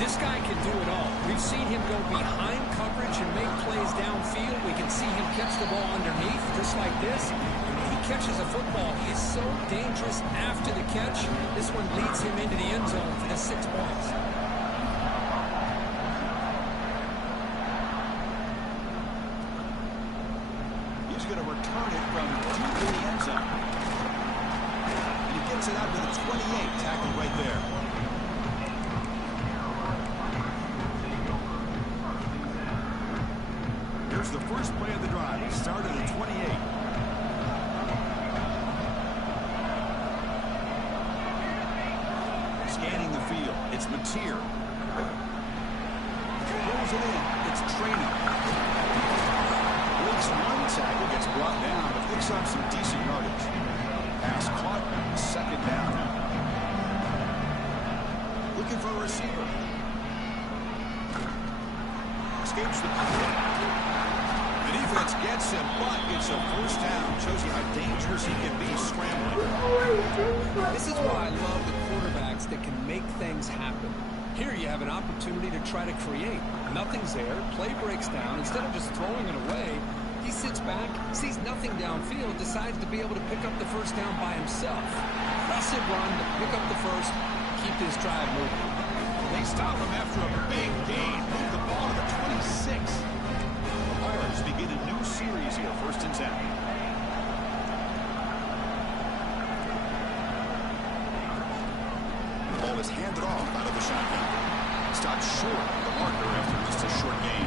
This guy can do it all. We've seen him go behind coverage and make plays downfield. We can see him catch the ball underneath, just like this. When he catches a football, he is so dangerous after the catch. This one leads him into the end zone for the 6 points. He's going to return it from deep in the end zone. And he gets it out to the 28, tackled right there. was the first play of the drive. He started at 28. Scanning the field. It's Mateer. Throws it in. It's Training. Breaks one tackle, gets brought down, but picks up some decent yardage. Pass caught. Second down now. Looking for a receiver. Escapes the pocket. The defense gets him, but it's a first down. Shows you how dangerous he can be scrambling. This is why I love the quarterbacks that can make things happen. Here you have an opportunity to try to create. Nothing's there. Play breaks down. Instead of just throwing it away, he sits back, sees nothing downfield, decides to be able to pick up the first down by himself. Impressive run to pick up the first, keep this drive moving. They stop him after a big gain. Move the ball to the 26. The Pirates begin a new series here, 1st and 10. The ball is handed off out of the shotgun. Stopped short of the marker after just a short gain.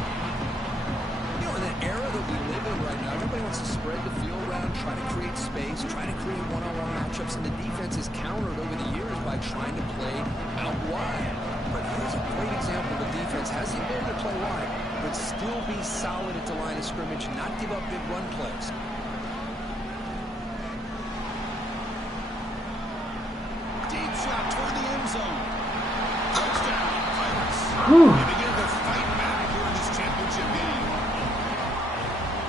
You know, in that era that we live in right now, everybody wants to spread the field around, try to create space, try to create one-on-one matchups, and the defense is countered over the years by trying to play out wide. But here's a great example. The defense has the ability to play wide, but still be solid at the line of scrimmage, not give up big run plays. Deep shot toward the end zone. Touchdown, Pirates. They begin to fight back here in this championship game.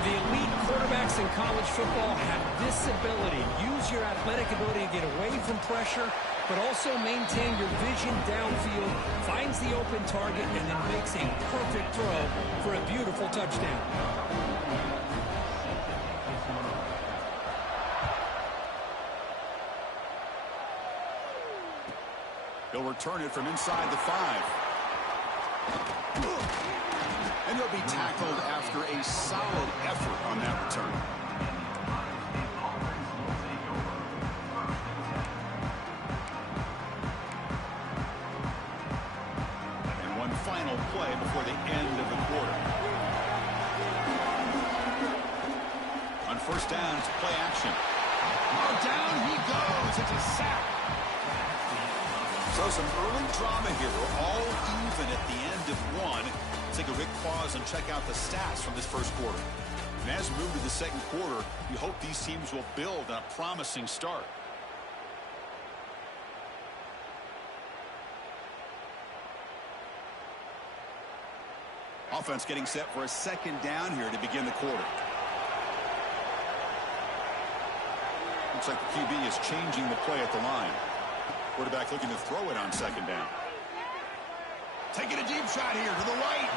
The elite quarterbacks in college football have this ability. Use your athletic ability to get away from pressure, but also maintain your vision downfield, finds the open target, and then makes a perfect throw for a beautiful touchdown. He'll return it from inside the 5. And he'll be tackled after a solid effort on that return. Final play before the end of the quarter. On first down, it's play action. Oh, down he goes. It's a sack. So some early drama here. We're all even at the end of one. Let's take a quick pause and check out the stats from this first quarter. And as we move to the second quarter, we hope these teams will build on a promising start. Offense getting set for a second down here to begin the quarter. Looks like the QB is changing the play at the line. Quarterback looking to throw it on second down. Taking a deep shot here to the right.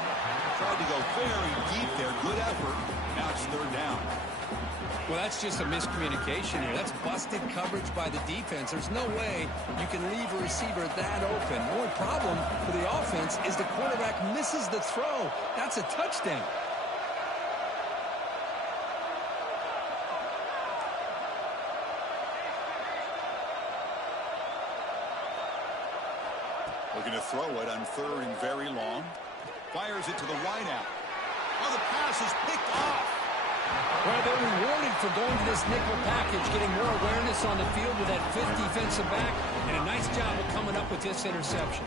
Tried to go very deep there. Good effort. Now it's third down. Well, that's just a miscommunication here. That's busted coverage by the defense. There's no way you can leave a receiver that open. The only problem for the offense is the quarterback misses the throw. That's a touchdown. Looking to throw it on third and very long. Fires it to the wideout. Oh, the pass is picked off. Well, they're rewarded for going to this nickel package, getting more awareness on the field with that fifth defensive back, and a nice job of coming up with this interception.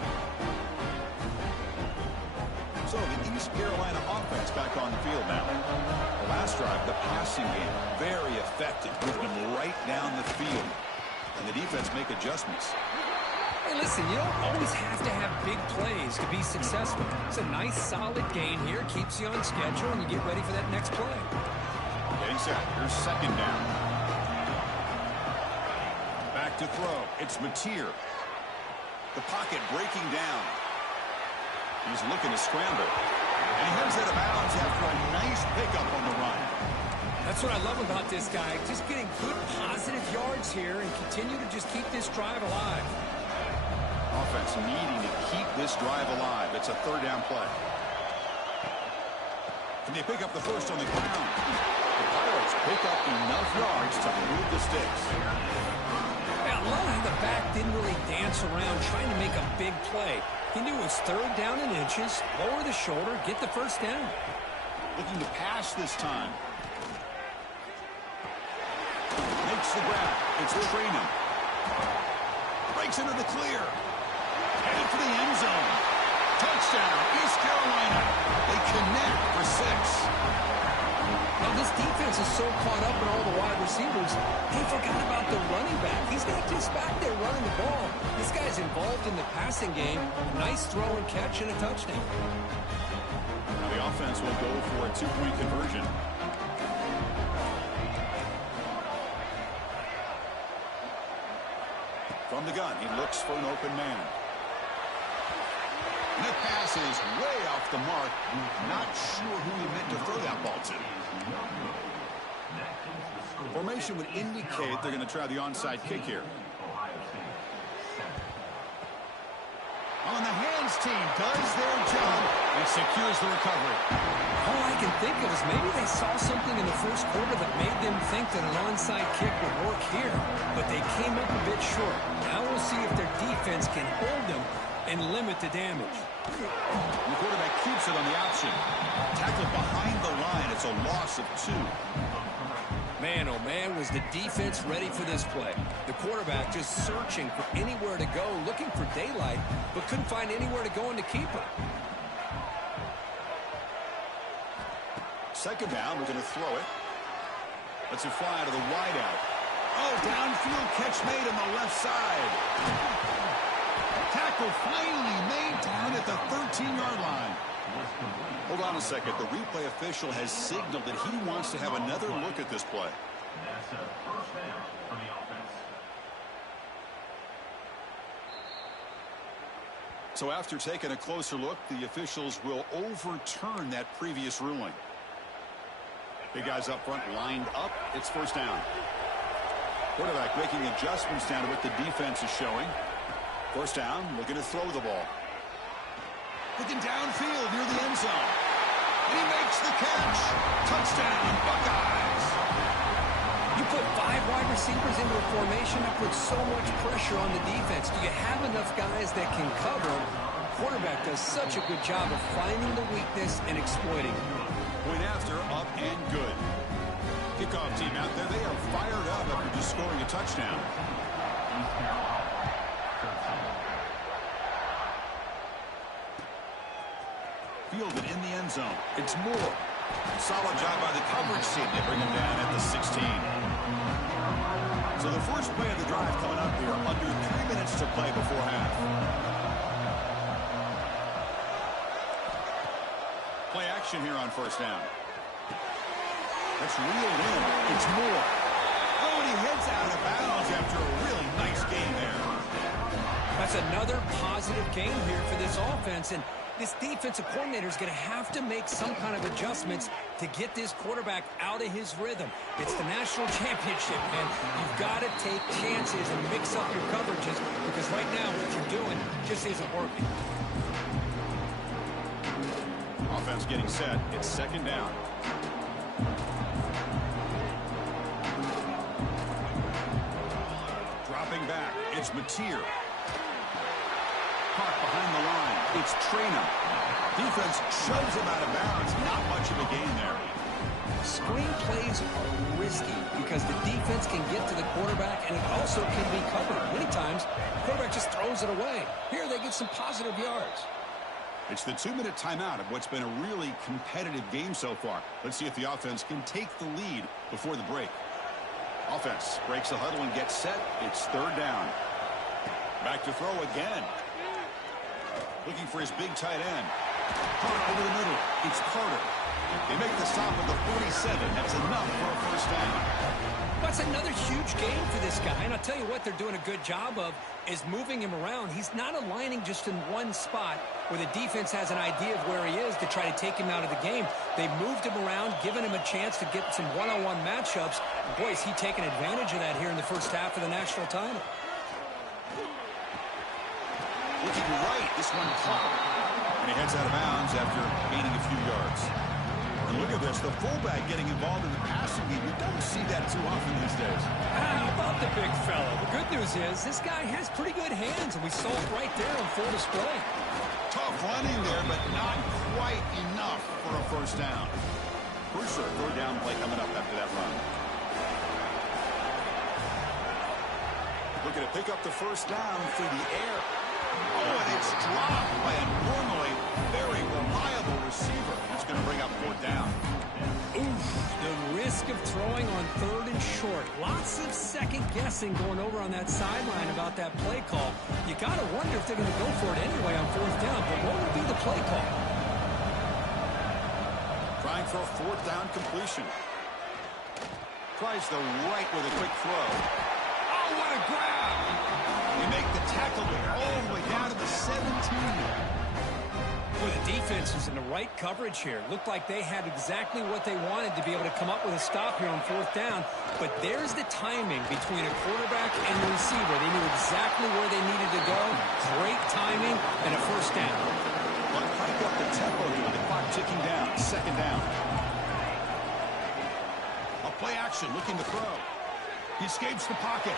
So the East Carolina offense back on the field now. The last drive, the passing game, very effective, moving them right down the field. And the defense make adjustments. Hey, listen, you don't always have to have big plays to be successful. It's a nice, solid gain here, keeps you on schedule, and you get ready for that next play. Getting set. Here's second down. Back to throw. It's Mateer. The pocket breaking down. He's looking to scramble. And he heads out of bounds after a nice pickup on the run. That's what I love about this guy. Just getting good, positive yards here and continue to just keep this drive alive. Offense needing to keep this drive alive. It's a third down play. Can they pick up the first on the ground? The Pirates pick up enough yards to move the sticks. Yeah, I love how the back didn't really dance around trying to make a big play. He knew it was third down in inches, lower the shoulder, get the first down. Looking to pass this time. Makes the grab. It's Traynham. Breaks into the clear. Headed for the end zone. Touchdown, East Carolina. They connect for 6. Now, this defense is so caught up in all the wide receivers, they forgot about the running back. He's not just back there running the ball. This guy's involved in the passing game. Nice throw and catch and a touchdown. Now the offense will go for a 2-point conversion. From the gun, he looks for an open man. And that pass is way off the mark. Not sure who he meant to throw that ball to. Formation would indicate they're going to try the onside kick here. On the hands team does their job and secures the recovery. All I can think of is maybe they saw something in the first quarter that made them think that an onside kick would work here, but they came up a bit short. Now we'll see if their defense can hold them and limit the damage. And the quarterback keeps it on the option. Tackled behind the line. It's a loss of 2. Man, oh man, was the defense ready for this play. The quarterback just searching for anywhere to go, looking for daylight, but couldn't find anywhere to go in to keep it. Second down, we're going to throw it. Lets it fly to the wideout. Oh, downfield catch made on the left side. Tackle finally made down at the 13-yard line. Hold on a second. The replay official has signaled that he wants to have another look at this play. That's a first down for the offense. So after taking a closer look, the officials will overturn that previous ruling. Big guys up front lined up. It's first down. Quarterback making adjustments down to what the defense is showing. First down, looking to throw the ball. Looking downfield near the end zone. And he makes the catch. Touchdown, Buckeyes. You put 5 wide receivers into a formation, that puts so much pressure on the defense. Do you have enough guys that can cover them? Quarterback does such a good job of finding the weakness and exploiting it. Point after, up and good. Kickoff team out there, they are fired up after just scoring a touchdown. Fielded in the end zone. It's Moore. Solid job by the coverage team. They bring him down at the 16. So the first play of the drive coming up here. Under 3 minutes to play before half. Play action here on first down. That's reeled in. It's Moore. Oh, and he heads out of bounds after a really nice game there. That's another positive game here for this offense, and this defensive coordinator is going to have to make some kind of adjustments to get this quarterback out of his rhythm. It's the national championship, man. You've got to take chances and mix up your coverages because right now what you're doing just isn't working. Offense getting set. It's second down. Dropping back. It's Mateer. Caught behind the line. It's Traynham. Defense shoves him out of bounds. Not much of a gain there. Screen plays are risky because the defense can get to the quarterback and it also can be covered. Many times, the quarterback just throws it away. Here they get some positive yards. It's the 2-minute timeout of what's been a really competitive game so far. Let's see if the offense can take the lead before the break. Offense breaks the huddle and gets set. It's third down. Back to throw again. Looking for his big tight end. Caught over the middle. It's Carter. They make the stop at the 47. That's enough for a first down. That's another huge game for this guy. And I'll tell you what they're doing a good job of is moving him around. He's not aligning just in one spot where the defense has an idea of where he is to try to take him out of the game. They moved him around, given him a chance to get some one-on-one matchups. Boy, is he taking advantage of that here in the first half of the national title. Looking right, this one caught. And he heads out of bounds after gaining a few yards. And look at this, the fullback getting involved in the passing game. You don't see that too often these days. How about the big fella? The good news is this guy has pretty good hands, and we saw it right there on full display. Tough Tough running there, but not quite enough for a first down. For sure, third down play coming up after that run. Looking to pick up the first down through the air. Oh, and it's dropped by a normally very reliable receiver. It's going to bring up fourth down. Oof, the risk of throwing on third and short. Lots of second guessing going over on that sideline about that play call. You got to wonder if they're going to go for it anyway on fourth down, but what would be the play call? Trying for a fourth down completion. Tries the right with a quick throw. Oh, what a grab! You make the tackle all the way down to the 17. Well, the defense was in the right coverage here. Looked like they had exactly what they wanted to be able to come up with a stop here on fourth down. But there's the timing between a quarterback and the receiver. They knew exactly where they needed to go. Great timing and a first down. Well, hike up the tempo here with the clock ticking down. Second down. A play action looking to throw. He escapes the pocket.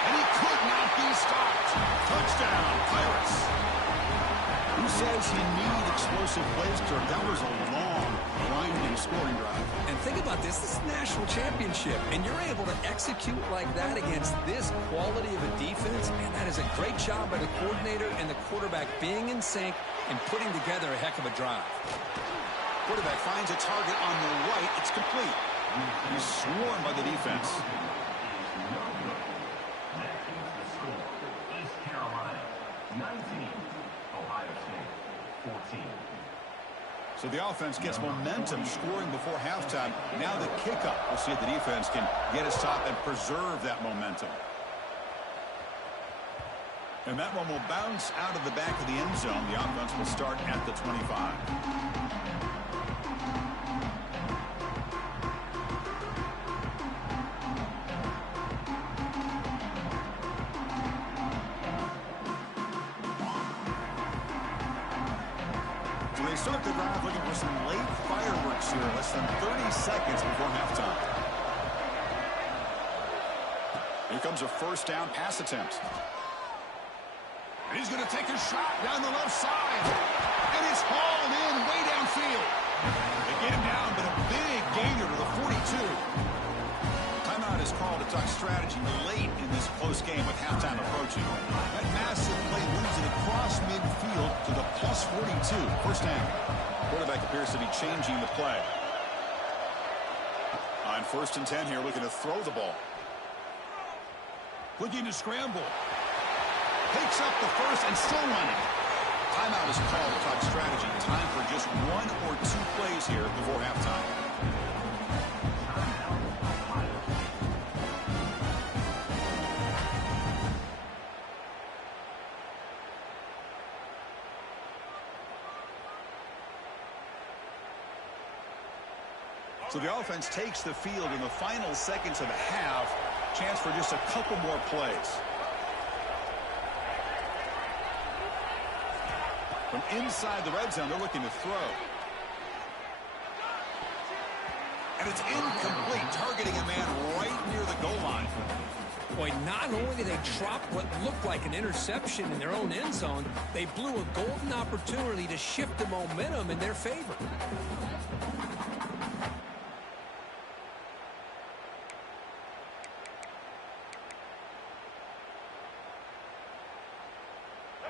And he could not be stopped. Touchdown, Pirates. Who says you need explosive plays, Kirk? That was a long, grinding scoring drive. And think about this. This is a national championship, and you're able to execute like that against this quality of a defense, and that is a great job by the coordinator and the quarterback being in sync and putting together a heck of a drive. Quarterback finds a target on the right. It's complete. He's swarmed by the defense. East Carolina, 19. Ohio State, 14. So the offense gets momentum scoring before halftime. Now the kickoff. We'll see if the defense can get a stop and preserve that momentum. And that one will bounce out of the back of the end zone. The offense will start at the 25. They start the drive looking for some late fireworks here, less than 30 seconds before halftime. Here comes a first down pass attempt. And he's going to take a shot down the left side. And it's hauled in way downfield. They get him down, but a big gainer to the 42. Timeout is called to talk strategy late in this close game with halftime approaching. That massive play moves it across midfield to the plus 42. First down. Quarterback appears to be changing the play. On 1st and 10 here, looking to throw the ball. Looking to scramble. Picks up the first and still running. Timeout is called to talk strategy. Time for just one or two plays here before halftime. So the offense takes the field in the final seconds of the half. Chance for just a couple more plays. From inside the red zone, they're looking to throw. And it's incomplete, targeting a man right near the goal line. Boy, not only did they drop what looked like an interception in their own end zone, they blew a golden opportunity to shift the momentum in their favor.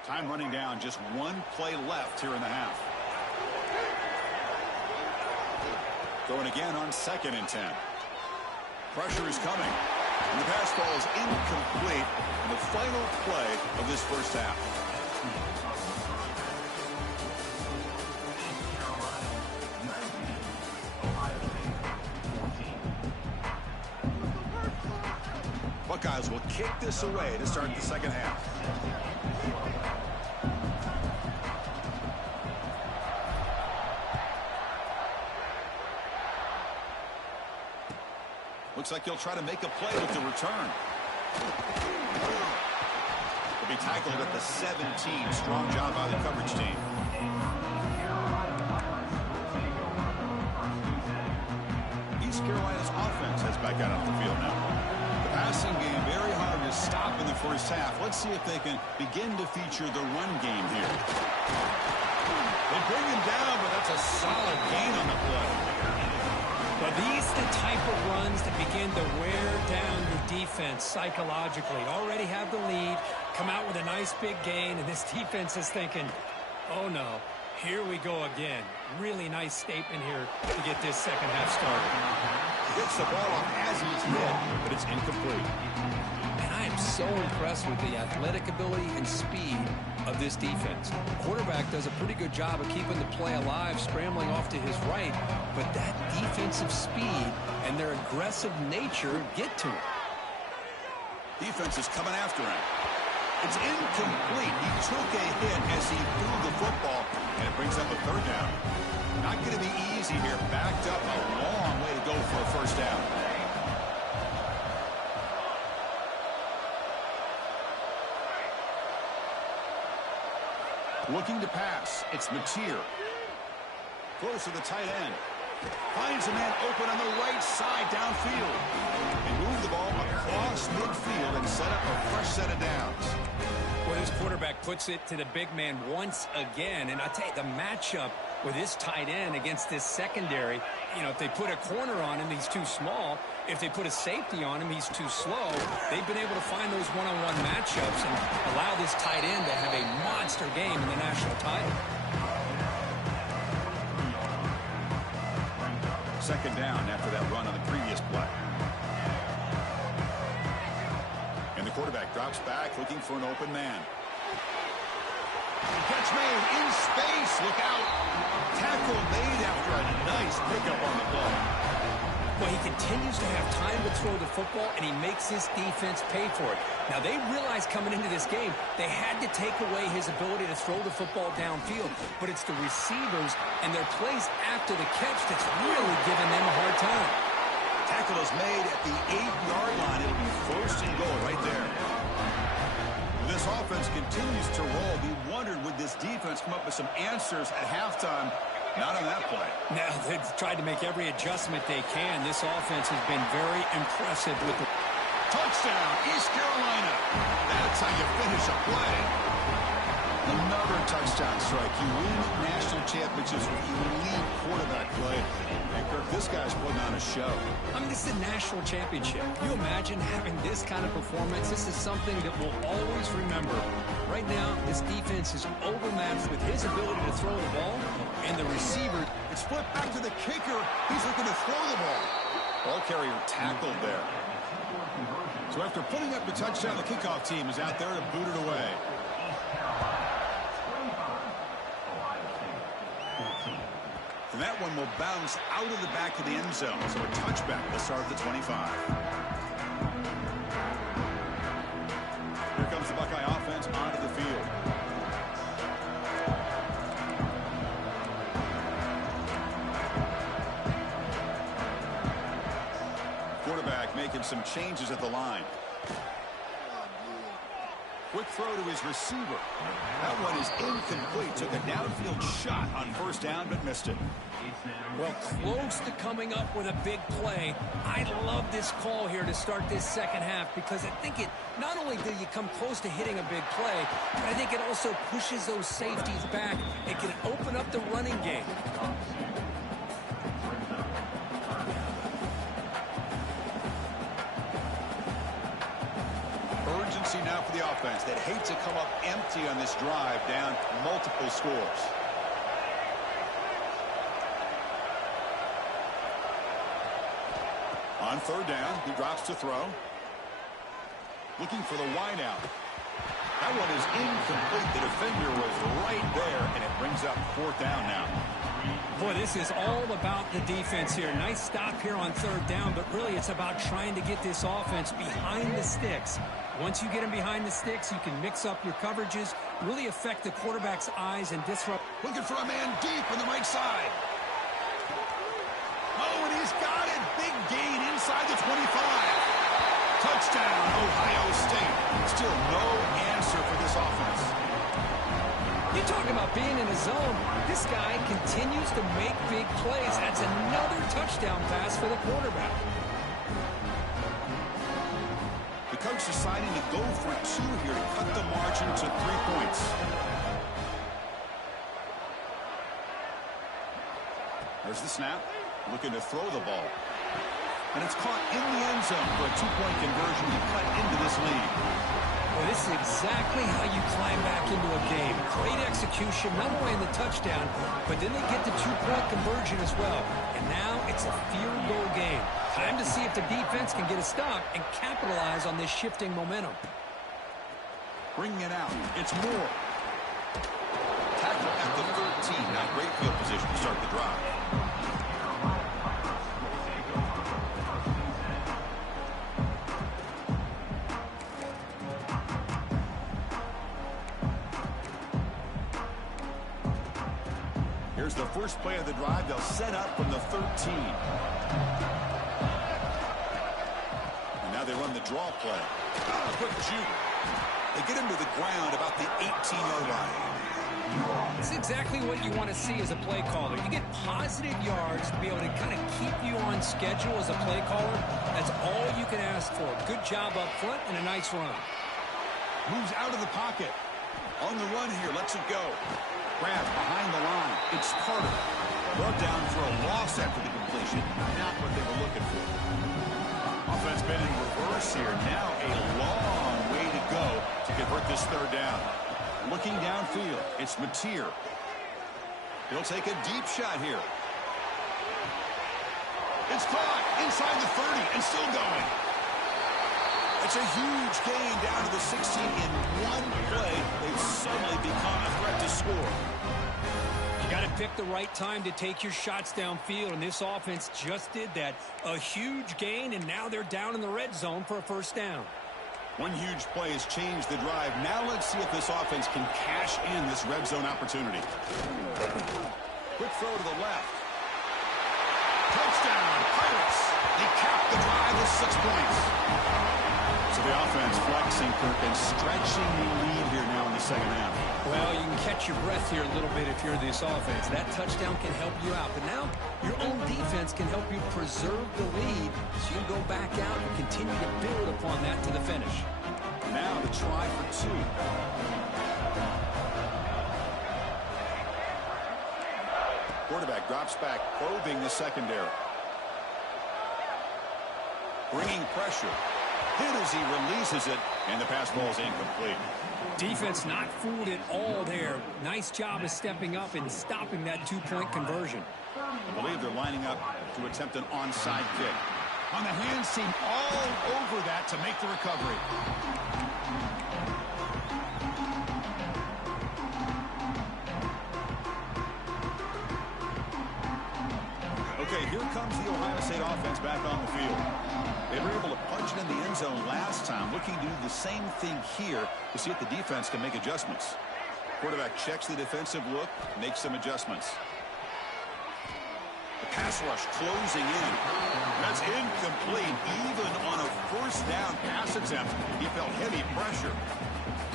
Time running down, just one play left here in the half. Going again on 2nd and 10. Pressure is coming. And the pass ball is incomplete in the final play of this first half. Buckeyes will kick this away to start the second half. Looks like he'll try to make a play with the return. He'll be tackled at the 17. Strong job by the coverage team. East Carolina's offense has back out on the field now. The passing game very hard to stop in the first half. Let's see if they can begin to feature the run game here. They bring him down, but that's a solid gain on the play. But these are the type of runs that begin to wear down your defense psychologically. Already have the lead, come out with a nice big gain, and this defense is thinking, oh no, here we go again. Really nice statement here to get this second half started. He gets the ball off as he's hit, but it's incomplete. And I am so impressed with the athletic ability and speed of this defense. The quarterback does a pretty good job of keeping the play alive, scrambling off to his right, but that defensive speed and their aggressive nature get to him. Defense is coming after him. It's incomplete. He took a hit as he threw the football, and it brings up a third down. Not going to be easy here. Backed up a long way to go for a first down. Looking to pass. It's Mateer. Close to the tight end. Finds a man open on the right side downfield. And move the ball across midfield and set up a fresh set of downs. Well, this quarterback puts it to the big man once again. And I tell you, the matchup with this tight end against this secondary, you know, if they put a corner on him, he's too small. If they put a safety on him, he's too slow. They've been able to find those one-on-one matchups and allow this tight end to have a monster game in the national title. Second down after that run on the previous play. And the quarterback drops back looking for an open man. Catch made in space. Look out. Tackle made after a nice pickup on the play. Well, he continues to have time to throw the football, and he makes his defense pay for it. Now, they realized coming into this game they had to take away his ability to throw the football downfield, but it's the receivers and their plays after the catch that's really giving them a hard time. Tackle is made at the 8-yard line. It'll be first and goal right there. This offense continues to roll. We wondered, would this defense come up with some answers at halftime? Not on that play. Now, they've tried to make every adjustment they can. This offense has been very impressive with the touchdown, East Carolina. That's how you finish a play. Another touchdown strike. You win national championships with elite quarterback play. And Kirk, this guy's putting on a show. I mean, this is a national championship. Can you imagine having this kind of performance? This is something that we'll always remember. Right now, this defense is overmatched with his ability to throw the ball and the receiver. It's flipped back to the kicker. He's looking to throw the ball. Ball carrier tackled there. So after putting up the touchdown, the kickoff team is out there to boot it away. And that one will bounce out of the back of the end zone. So a touchback will start at the 25. Here comes the Buckeye offense onto the field. Quarterback making some changes at the line. Quick throw to his receiver. That one is incomplete. Took a downfield shot on first down, but missed it. Well, close to coming up with a big play. I love this call here to start this second half because I think it not only do you come close to hitting a big play, but I think it also pushes those safeties back. It can open up the running game. Urgency now for the offense that hate to come up empty on this drive, down multiple scores. On third down, he drops to throw. Looking for the wide out. That one is incomplete. The defender was right there, and it brings up fourth down now. Boy, this is all about the defense here. Nice stop here on third down, but really it's about trying to get this offense behind the sticks. Once you get them behind the sticks, you can mix up your coverages, really affect the quarterback's eyes and disrupt. Looking for a man deep on the right side. Oh, and he's got it. Big gain inside the 25. Touchdown, Ohio State. Still no answer for this offense. You talk about being in a zone. This guy continues to make big plays. That's another touchdown pass for the quarterback. The coach deciding to go for 2 here to cut the margin to 3 points. There's the snap. Looking to throw the ball. And it's caught in the end zone for a 2-point conversion to cut into this lead. Well, this is exactly how you climb back into a game. Great execution, not only in the touchdown, but then they get the 2-point conversion as well. And now it's a field goal game. Time to see if the defense can get a stop and capitalize on this shifting momentum. Bringing it out. It's Moore. Tackle at the 13. Not great field position to start the drive. Here's the first play of the drive. They'll set up from the 13. And now they run the draw play. Quick shoot. They get him to the ground about the 18-yard line. It's exactly what you want to see as a play caller. You get positive yards to be able to kind of keep you on schedule as a play caller. That's all you can ask for. Good job up front and a nice run. Moves out of the pocket. On the run here. Lets it go. Grab behind the line. It's Carter. Brought down for a loss after the completion. Not what they were looking for. Offense been in reverse here. Now a long way to go to convert this third down. Looking downfield. It's Mateer. He'll take a deep shot here. It's caught inside the 30 and still going. It's a huge gain down to the 16 in one play. They've suddenly become a threat to score. You got to pick the right time to take your shots downfield, and this offense just did that. A huge gain, and now they're down in the red zone for a first down. One huge play has changed the drive. Now let's see if this offense can cash in this red zone opportunity. Quick throw to the left. Touchdown, Pirates. They cap the drive with 6 points. So the offense flexing, Kirk, and stretching the lead here now in the second half. Well, you can catch your breath here a little bit if you're this offense. That touchdown can help you out. But now your own defense can help you preserve the lead so you can go back out and continue to build upon that to the finish. Now the try for 2. Quarterback drops back, probing the secondary. Bringing pressure. Hit as he releases it, and the pass ball is incomplete. Defense not fooled at all there. Nice job of stepping up and stopping that 2-point conversion. I believe they're lining up to attempt an onside kick. On the hands team all over that to make the recovery. Okay, here comes the Ohio State offense back on the field. They were able to punch it in the end zone last time, looking to do the same thing here to see if the defense can make adjustments. Quarterback checks the defensive look, makes some adjustments. The pass rush closing in. That's incomplete. Even on a first down pass attempt, he felt heavy pressure.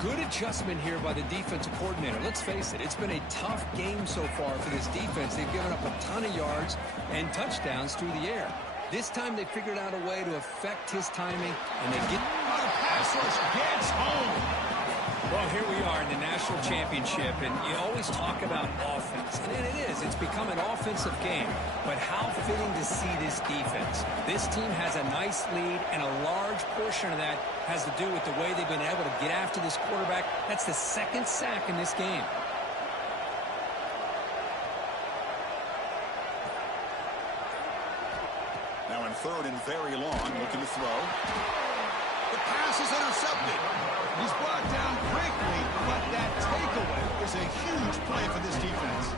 Good adjustment here by the defensive coordinator. Let's face it, it's been a tough game so far for this defense. They've given up a ton of yards and touchdowns through the air. This time they figured out a way to affect his timing, and they get... Oh, the pass rush gets home. Well, here we are in the national championship, and you always talk about offense. And it is. It's become an offensive game. But how fitting to see this defense. This team has a nice lead, and a large portion of that has to do with the way they've been able to get after this quarterback. That's the second sack in this game. Now in third and very long, looking to throw. The pass is intercepted. He's brought down quickly, but that takeaway is a huge play for this defense.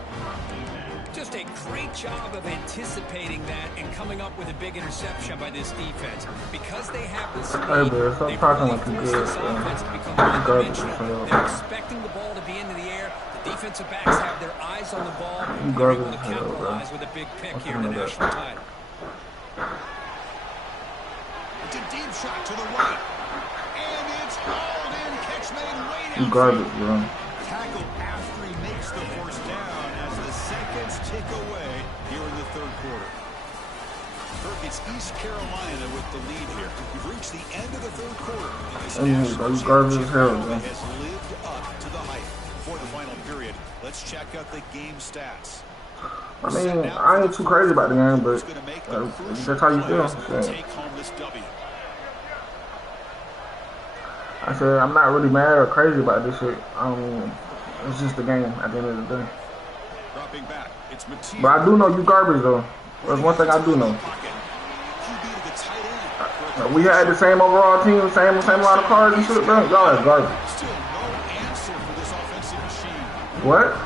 Just a great job of anticipating that and coming up with a big interception by this defense. Because they have this lead, they really force this offense to become one-dimensional. They're expecting the ball to be into the air. The defensive backs have their eyes on the ball. They're able to capitalize with a big pick here in the national title. It's a deep shot to the right. And it's hauled in. Catch made way down. Garbage, bro. Tackle after he makes the first down as the seconds tick away here in the third quarter. Kirk, it's East Carolina with the lead here. We've reached the end of the third quarter. And this And national those garbage championship hell, battle man. has lived up to the hype. For the final period, let's check out the game stats. I mean, I ain't too crazy about the game, but that's how you feel. Take home this W. I said I'm not really mad or crazy about this shit. It's just a game at the end of the day. Dropping back, it's Mateo. But I do know you garbage though. That's one thing I do know. We had the same overall team, same amount of cards and shit, bro. Y'all are garbage. Still no answer for this offensive machine. What?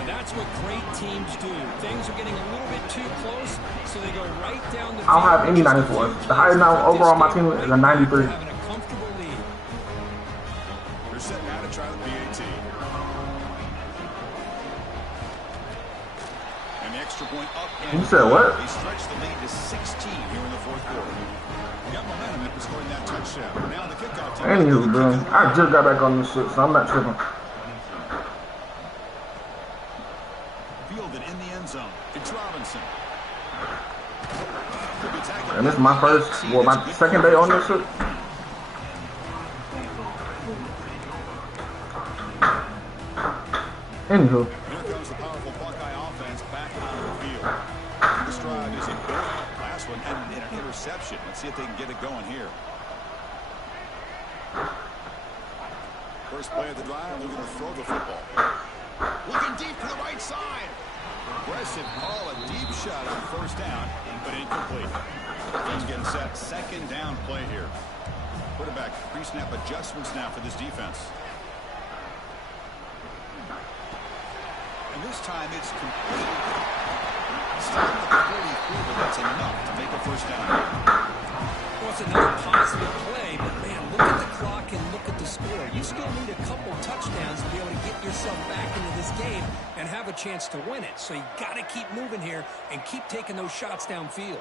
And that's what great teams do. Things are getting a little bit too close, so they go right down the field. I don't have any 94s. The highest now overall on my team is a 93. Having a comfortable lead. They're set now to try the PAT. And the extra point up. You said what? They stretch the lead to 16 here in the fourth quarter. Got momentum after scoring that touchdown. Now the kickoff team. Anywho, bro, I just got back on this shit, so I'm not tripping. Fielded in the end zone. It's Robinson. And this is my my second day on this shit. Anywho. Here comes the powerful Buckeye offense back onto the field. This drive is important. Last one ended in an interception. Let's see if they can get it going here. First play of the drive, they're going to throw the football. Looking deep to the right side. Aggressive call, a deep shot on first down, but incomplete. He's getting set. Second down play here. Quarterback pre-snap adjustments now for this defense. And this time it's complete. Still completely through, but that's enough to make a first down. Well, it's another positive play, but man, look at the clock and look at the score. You still need a couple touchdowns to be able to get yourself back into this game and have a chance to win it. So you got to keep moving here and keep taking those shots downfield.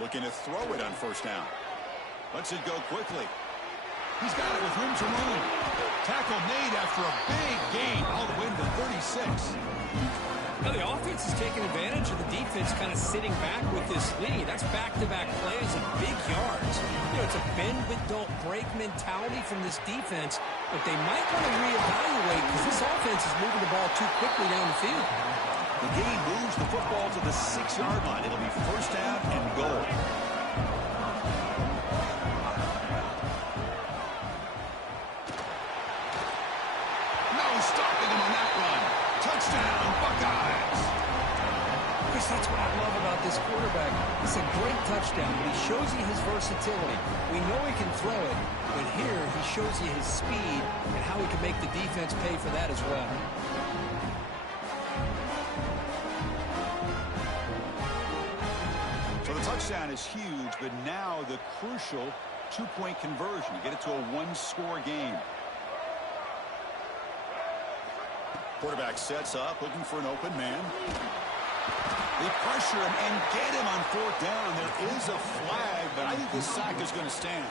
Looking to throw it on first down. Lets it go quickly. He's got it with room to run. Tackle made after a big gain all the way to 36. Now the offense is taking advantage of the defense kind of sitting back with this lead. That's back-to-back plays and big yards. You know, it's a bend but don't break mentality from this defense, but they might want to reevaluate because this offense is moving the ball too quickly down the field. The game moves the football to the 6-yard line. It'll be first down and goal. No stopping him on that run. Touchdown, Buckeyes. Chris, that's what I love about this quarterback. It's a great touchdown, but he shows you his versatility. We know he can throw it, but here he shows you his speed and how he can make the defense pay for that as well. So the touchdown is huge, but now the crucial two-point conversion to get it to a one-score game. Quarterback sets up, looking for an open man. They pressure him and get him on fourth down. There is a flag, but I think this sack is going to stand.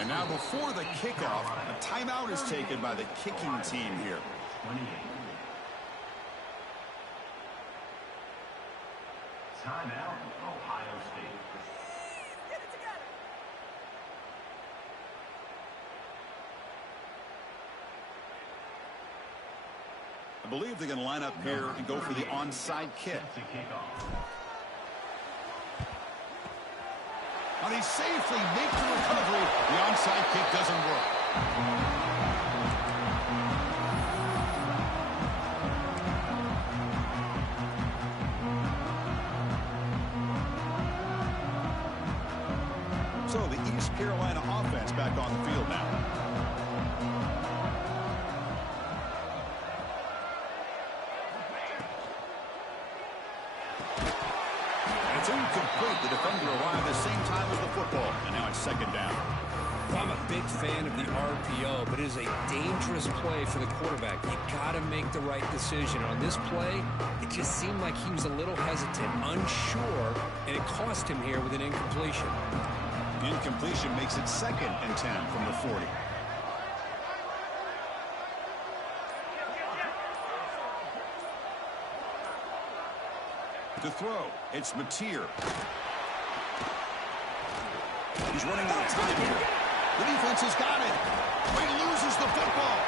And now before the kickoff, a timeout is taken by the kicking team here. 28. Timeout, Ohio State. I believe they're going to line up here and go for the onside kick. To kick off. Now they safely make the recovery. The onside kick doesn't work. So the East Carolina offense back on the field now. It's incomplete. The defender arrived at the same time as the football. And now it's second down. Well, I'm a big fan of the RPO, but it is a dangerous play for the quarterback. You got to make the right decision. On this play, it just seemed like he was a little hesitant, unsure, and it cost him here with an incompletion. Incompletion makes it second and 10 from the 40. To throw, it's Mateer. He's running out of time here. The defense has got it. But he loses the football.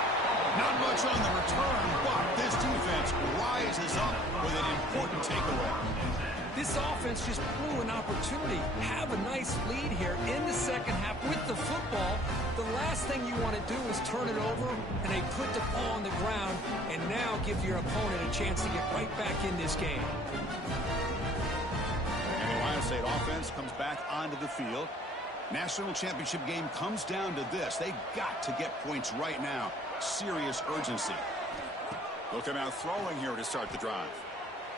Not much on the return, but this defense rises up with an important takeaway. This offense just blew an opportunity. Have a nice lead here in the second half with the football. The last thing you want to do is turn it over, and they put the ball on the ground, and now give your opponent a chance to get right back in this game. And the Ohio State offense comes back onto the field. National championship game comes down to this. They've got to get points right now. Serious urgency. They'll come out throwing here to start the drive.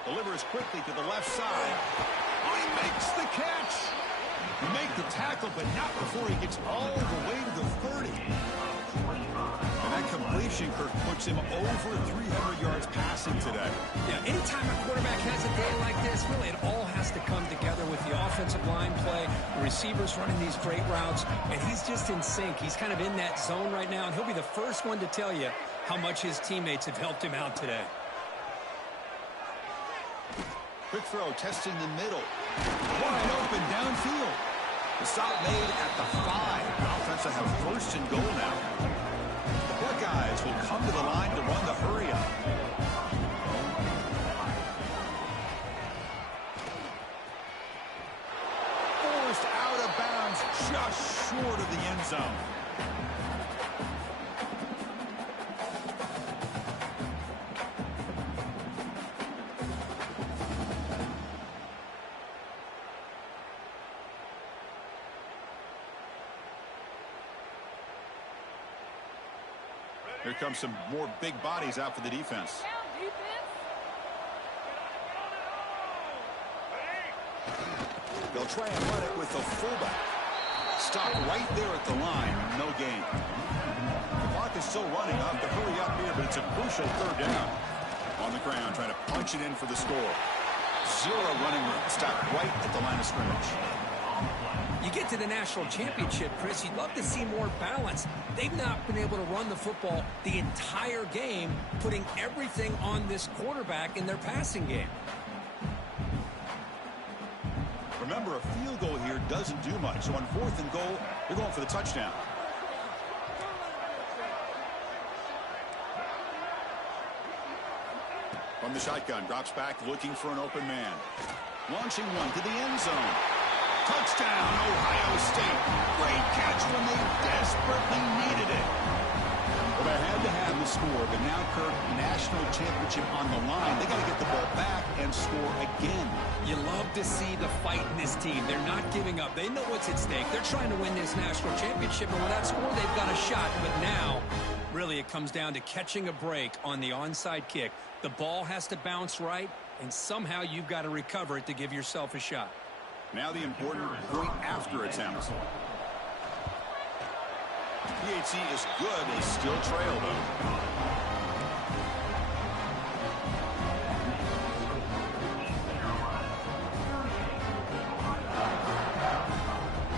Delivers quickly to the left side. Oh, he makes the catch. He make the tackle, but not before he gets all the way to the 30. And that completion, Kirk, puts him over 300 yards passing today. Yeah, anytime a quarterback has a day like this, really it all has to come together with the offensive line play, the receivers running these great routes, and he's just in sync. He's kind of in that zone right now, and he'll be the first one to tell you how much his teammates have helped him out today. Quick throw, testing the middle. Wide open downfield. The stop made at the 5. The offense will have first and goal now. The Buckeyes will come to the line to run the hurry up. Forced out of bounds, just short of the end zone. Here comes some more big bodies out for the defense. They'll try and run it with the fullback. Stop right there at the line. No gain. The clock is still running. I'll have to hurry up here, but it's a crucial third down. On the ground, trying to punch it in for the score. Zero running room. Stop right at the line of scrimmage. You get to the national championship, Chris, you'd love to see more balance. They've not been able to run the football the entire game, putting everything on this quarterback in their passing game. Remember, a field goal here doesn't do much. So on 4th and goal, they're going for the touchdown. From the shotgun, drops back, looking for an open man. Launching one to the end zone. Touchdown, Ohio State. Great catch when they desperately needed it. Well, they had to have the score, but now, Kirk, national championship on the line. They got to get the ball back and score again. You love to see the fight in this team. They're not giving up. They know what's at stake. They're trying to win this national championship, and with that score, they've got a shot. But now, really, it comes down to catching a break on the onside kick. The ball has to bounce right, and somehow you've got to recover it to give yourself a shot. Now the important point after attempt. PAT is good. They still trail, though.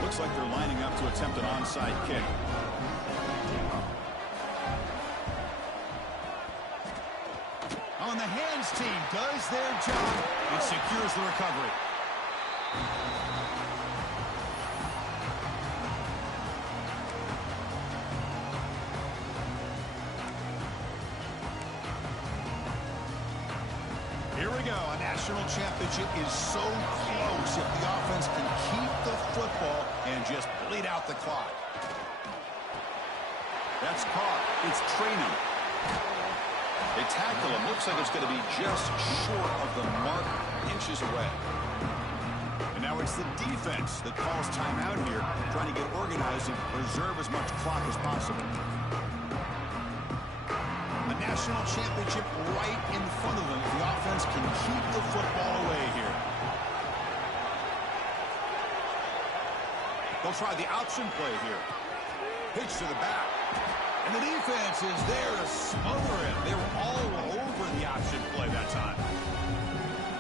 Looks like they're lining up to attempt an onside kick. On the hands team does their job. It secures the recovery. Here we go. A national championship is so close if the offense can keep the football and just bleed out the clock. That's caught. It's Traynham. They tackle him. Looks like it's going to be just short of the mark, inches away. And now it's the defense that calls timeout here, trying to get organized and preserve as much clock as possible. A national championship right in front of them if the offense can keep the football away here. They'll try the option play here. Pitch to the back. And the defense is there to smother him. They were all over the option play that time.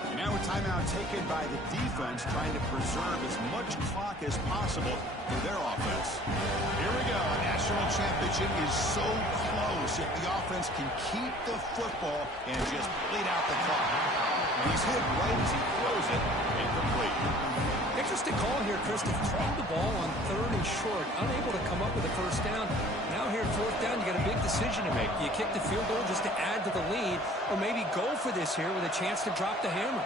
And now a timeout taken by the defense, trying to preserve as much clock as possible for their offense. Here we go. A national championship is so close if the offense can keep the football and just bleed out the clock. And he's hit right as he throws. it. Incomplete. Interesting call here, Chris, to throw the ball on 3rd and short, unable to come up with a first down. Now here at 4th down, you got a big decision to make. Do you kick the field goal just to add to the lead, or maybe go for this here with a chance to drop the hammer?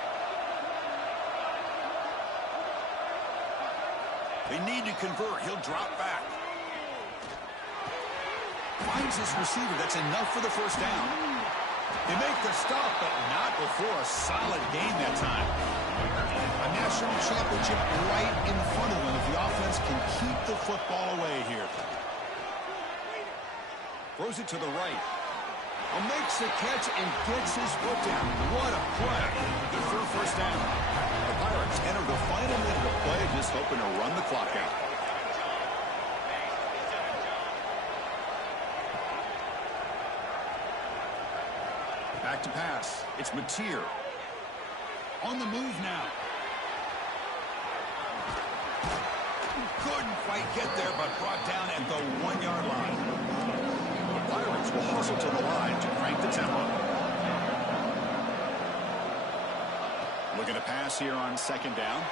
They need to convert. He'll drop back. Finds his receiver. That's enough for the first down. They make the stop, but not before a solid game that time. A national championship right in front of them if the offense can keep the football away here. Throws it to the right. Makes the catch and gets his foot down. What a play. Good for a first down. The Pirates enter the final minute of play, just hoping to run the clock out. Back to pass. It's Mateer. On the move now. Couldn't quite get there, but brought down at the 1-yard line. The Pirates will hustle to the line to crank the tempo. Looking to pass here on 2nd down.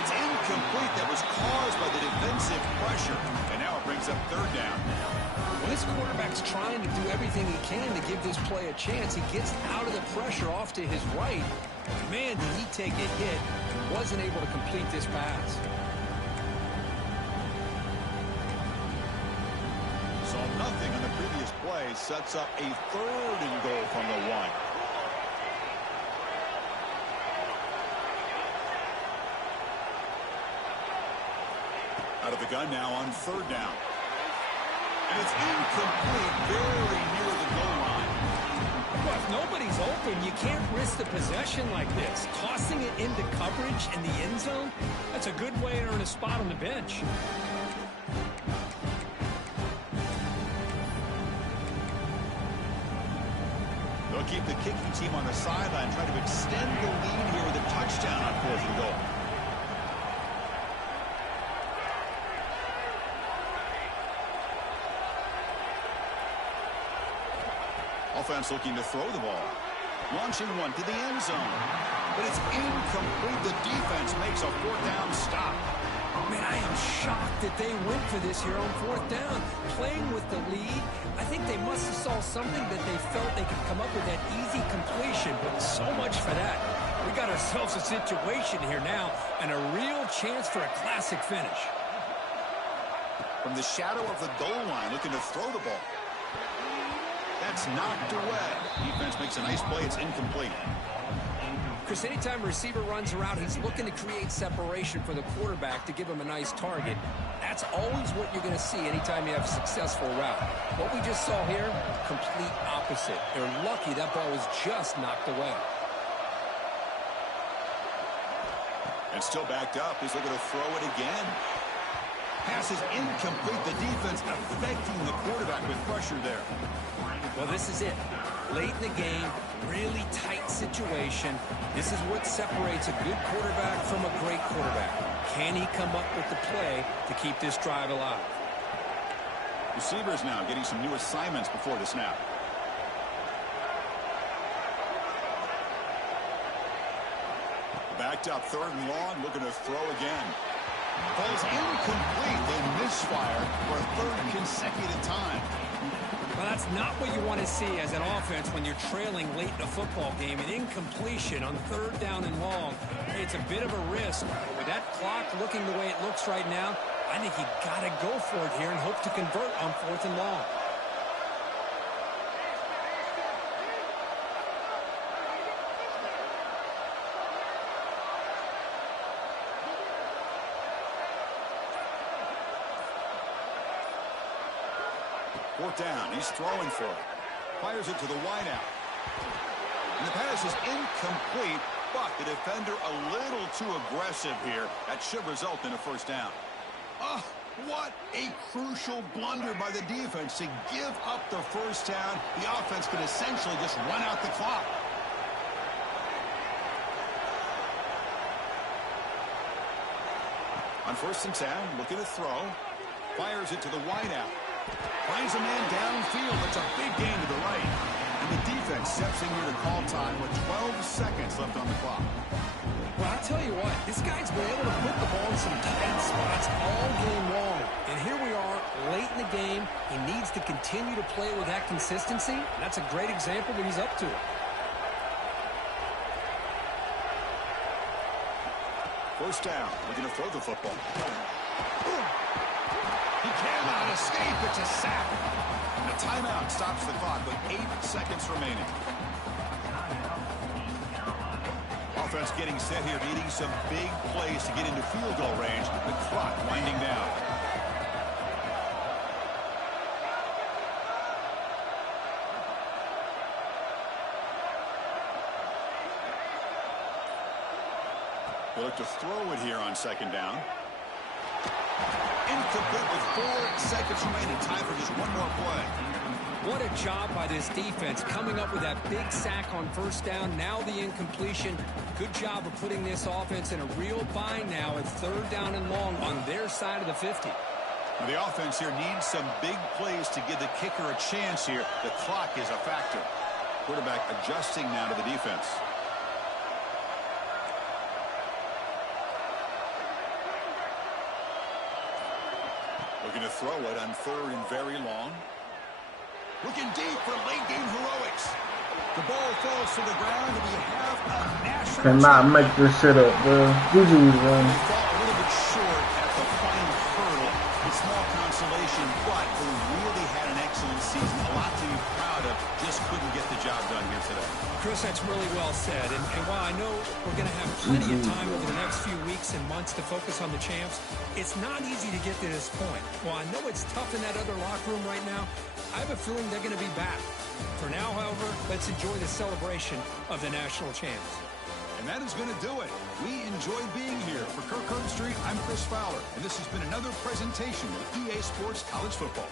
It's incomplete. That was caused by the defensive pressure. And now it brings up 3rd down. Well, this quarterback's trying to do everything he can to give this play a chance. He gets out of the pressure off to his right. Man, did he take a hit. Wasn't able to complete this pass. Saw nothing on the previous play. Sets up a 3rd and goal from the 1. Out of the gun now on 3rd down. And it's incomplete, very near the goal line. Well, if nobody's open, you can't risk the possession like this. Tossing it into coverage in the end zone, that's a good way to earn a spot on the bench. They'll keep the kicking team on the sideline, try to extend the lead here with a touchdown on 4th and goal. Offense looking to throw the ball. Launching one to the end zone. But it's incomplete. The defense makes a 4th down stop. Man, I am shocked that they went for this here on 4th down. Playing with the lead, I think they must have saw something that they felt they could come up with that easy completion. But so much for that. We got ourselves a situation here now and a real chance for a classic finish. From the shadow of the goal line, looking to throw the ball. That's knocked away. Defense makes a nice play. It's incomplete. Chris, anytime a receiver runs around, he's looking to create separation for the quarterback to give him a nice target. That's always what you're going to see anytime you have a successful route. What we just saw here, complete opposite. They're lucky that ball was just knocked away. And still backed up. He's looking to throw it again. Pass is incomplete. The defense affecting the quarterback with pressure there. Well, this is it. Late in the game, really tight situation. This is what separates a good quarterback from a great quarterback. Can he come up with the play to keep this drive alive? Receivers now getting some new assignments before the snap. Backed up 3rd and long, looking to throw again. Ball's incomplete. They misfire for a 3rd consecutive time. Well, that's not what you want to see as an offense when you're trailing late in a football game. An incompletion on 3rd down and long. It's a bit of a risk. But with that clock looking the way it looks right now, I think you got to go for it here and hope to convert on 4th and long. Fourth down. He's throwing for it. Fires it to the wideout. And the pass is incomplete, but the defender a little too aggressive here. That should result in a 1st down. Oh, what a crucial blunder by the defense to give up the 1st down. The offense could essentially just run out the clock. On 1st and 10, looking to throw. Fires it to the wideout. Finds a man downfield. It's a big gain to the right. And the defense steps in here to call time with 12 seconds left on the clock. Well, I'll tell you what, this guy's been able to put the ball in some tight spots all game long. And here we are, late in the game. He needs to continue to play with that consistency. That's a great example when he's up to it. First down, looking to throw the football. He cannot escape. It's a sack. And a timeout stops the clock with 8 seconds remaining. Offense getting set here, needing some big plays to get into field goal range. The clock winding down. They look to throw it here on second down. Incomplete with 4 seconds remaining. Time for just one more play. What a job by this defense coming up with that big sack on first down. Now the incompletion. Good job of putting this offense in a real bind now at third down and long on their side of the 50. Now the offense here needs some big plays to give the kicker a chance here. The clock is a factor. Quarterback adjusting now to the defense. Looking to throw it on third and very long. Looking deep for late-game heroics. The ball falls to the ground, and we have a national Cannot make this shit up, bro. GG, They bro. fall a little bit short at the final hurdle. It's small consolation, but they really had an excellent season. A lot to be proud of. Just couldn't get the job done here today. Chris, that's really well said. And while I know we're going to have plenty of time over the next few weeks and months to focus on the champs, it's not easy to get to this point. While I know it's tough in that other locker room right now, I have a feeling they're going to be back. For now, however, let's enjoy the celebration of the national champs. And that is going to do it. We enjoyed being here. For Kirk Herbstreit, I'm Chris Fowler, and this has been another presentation of EA Sports College Football.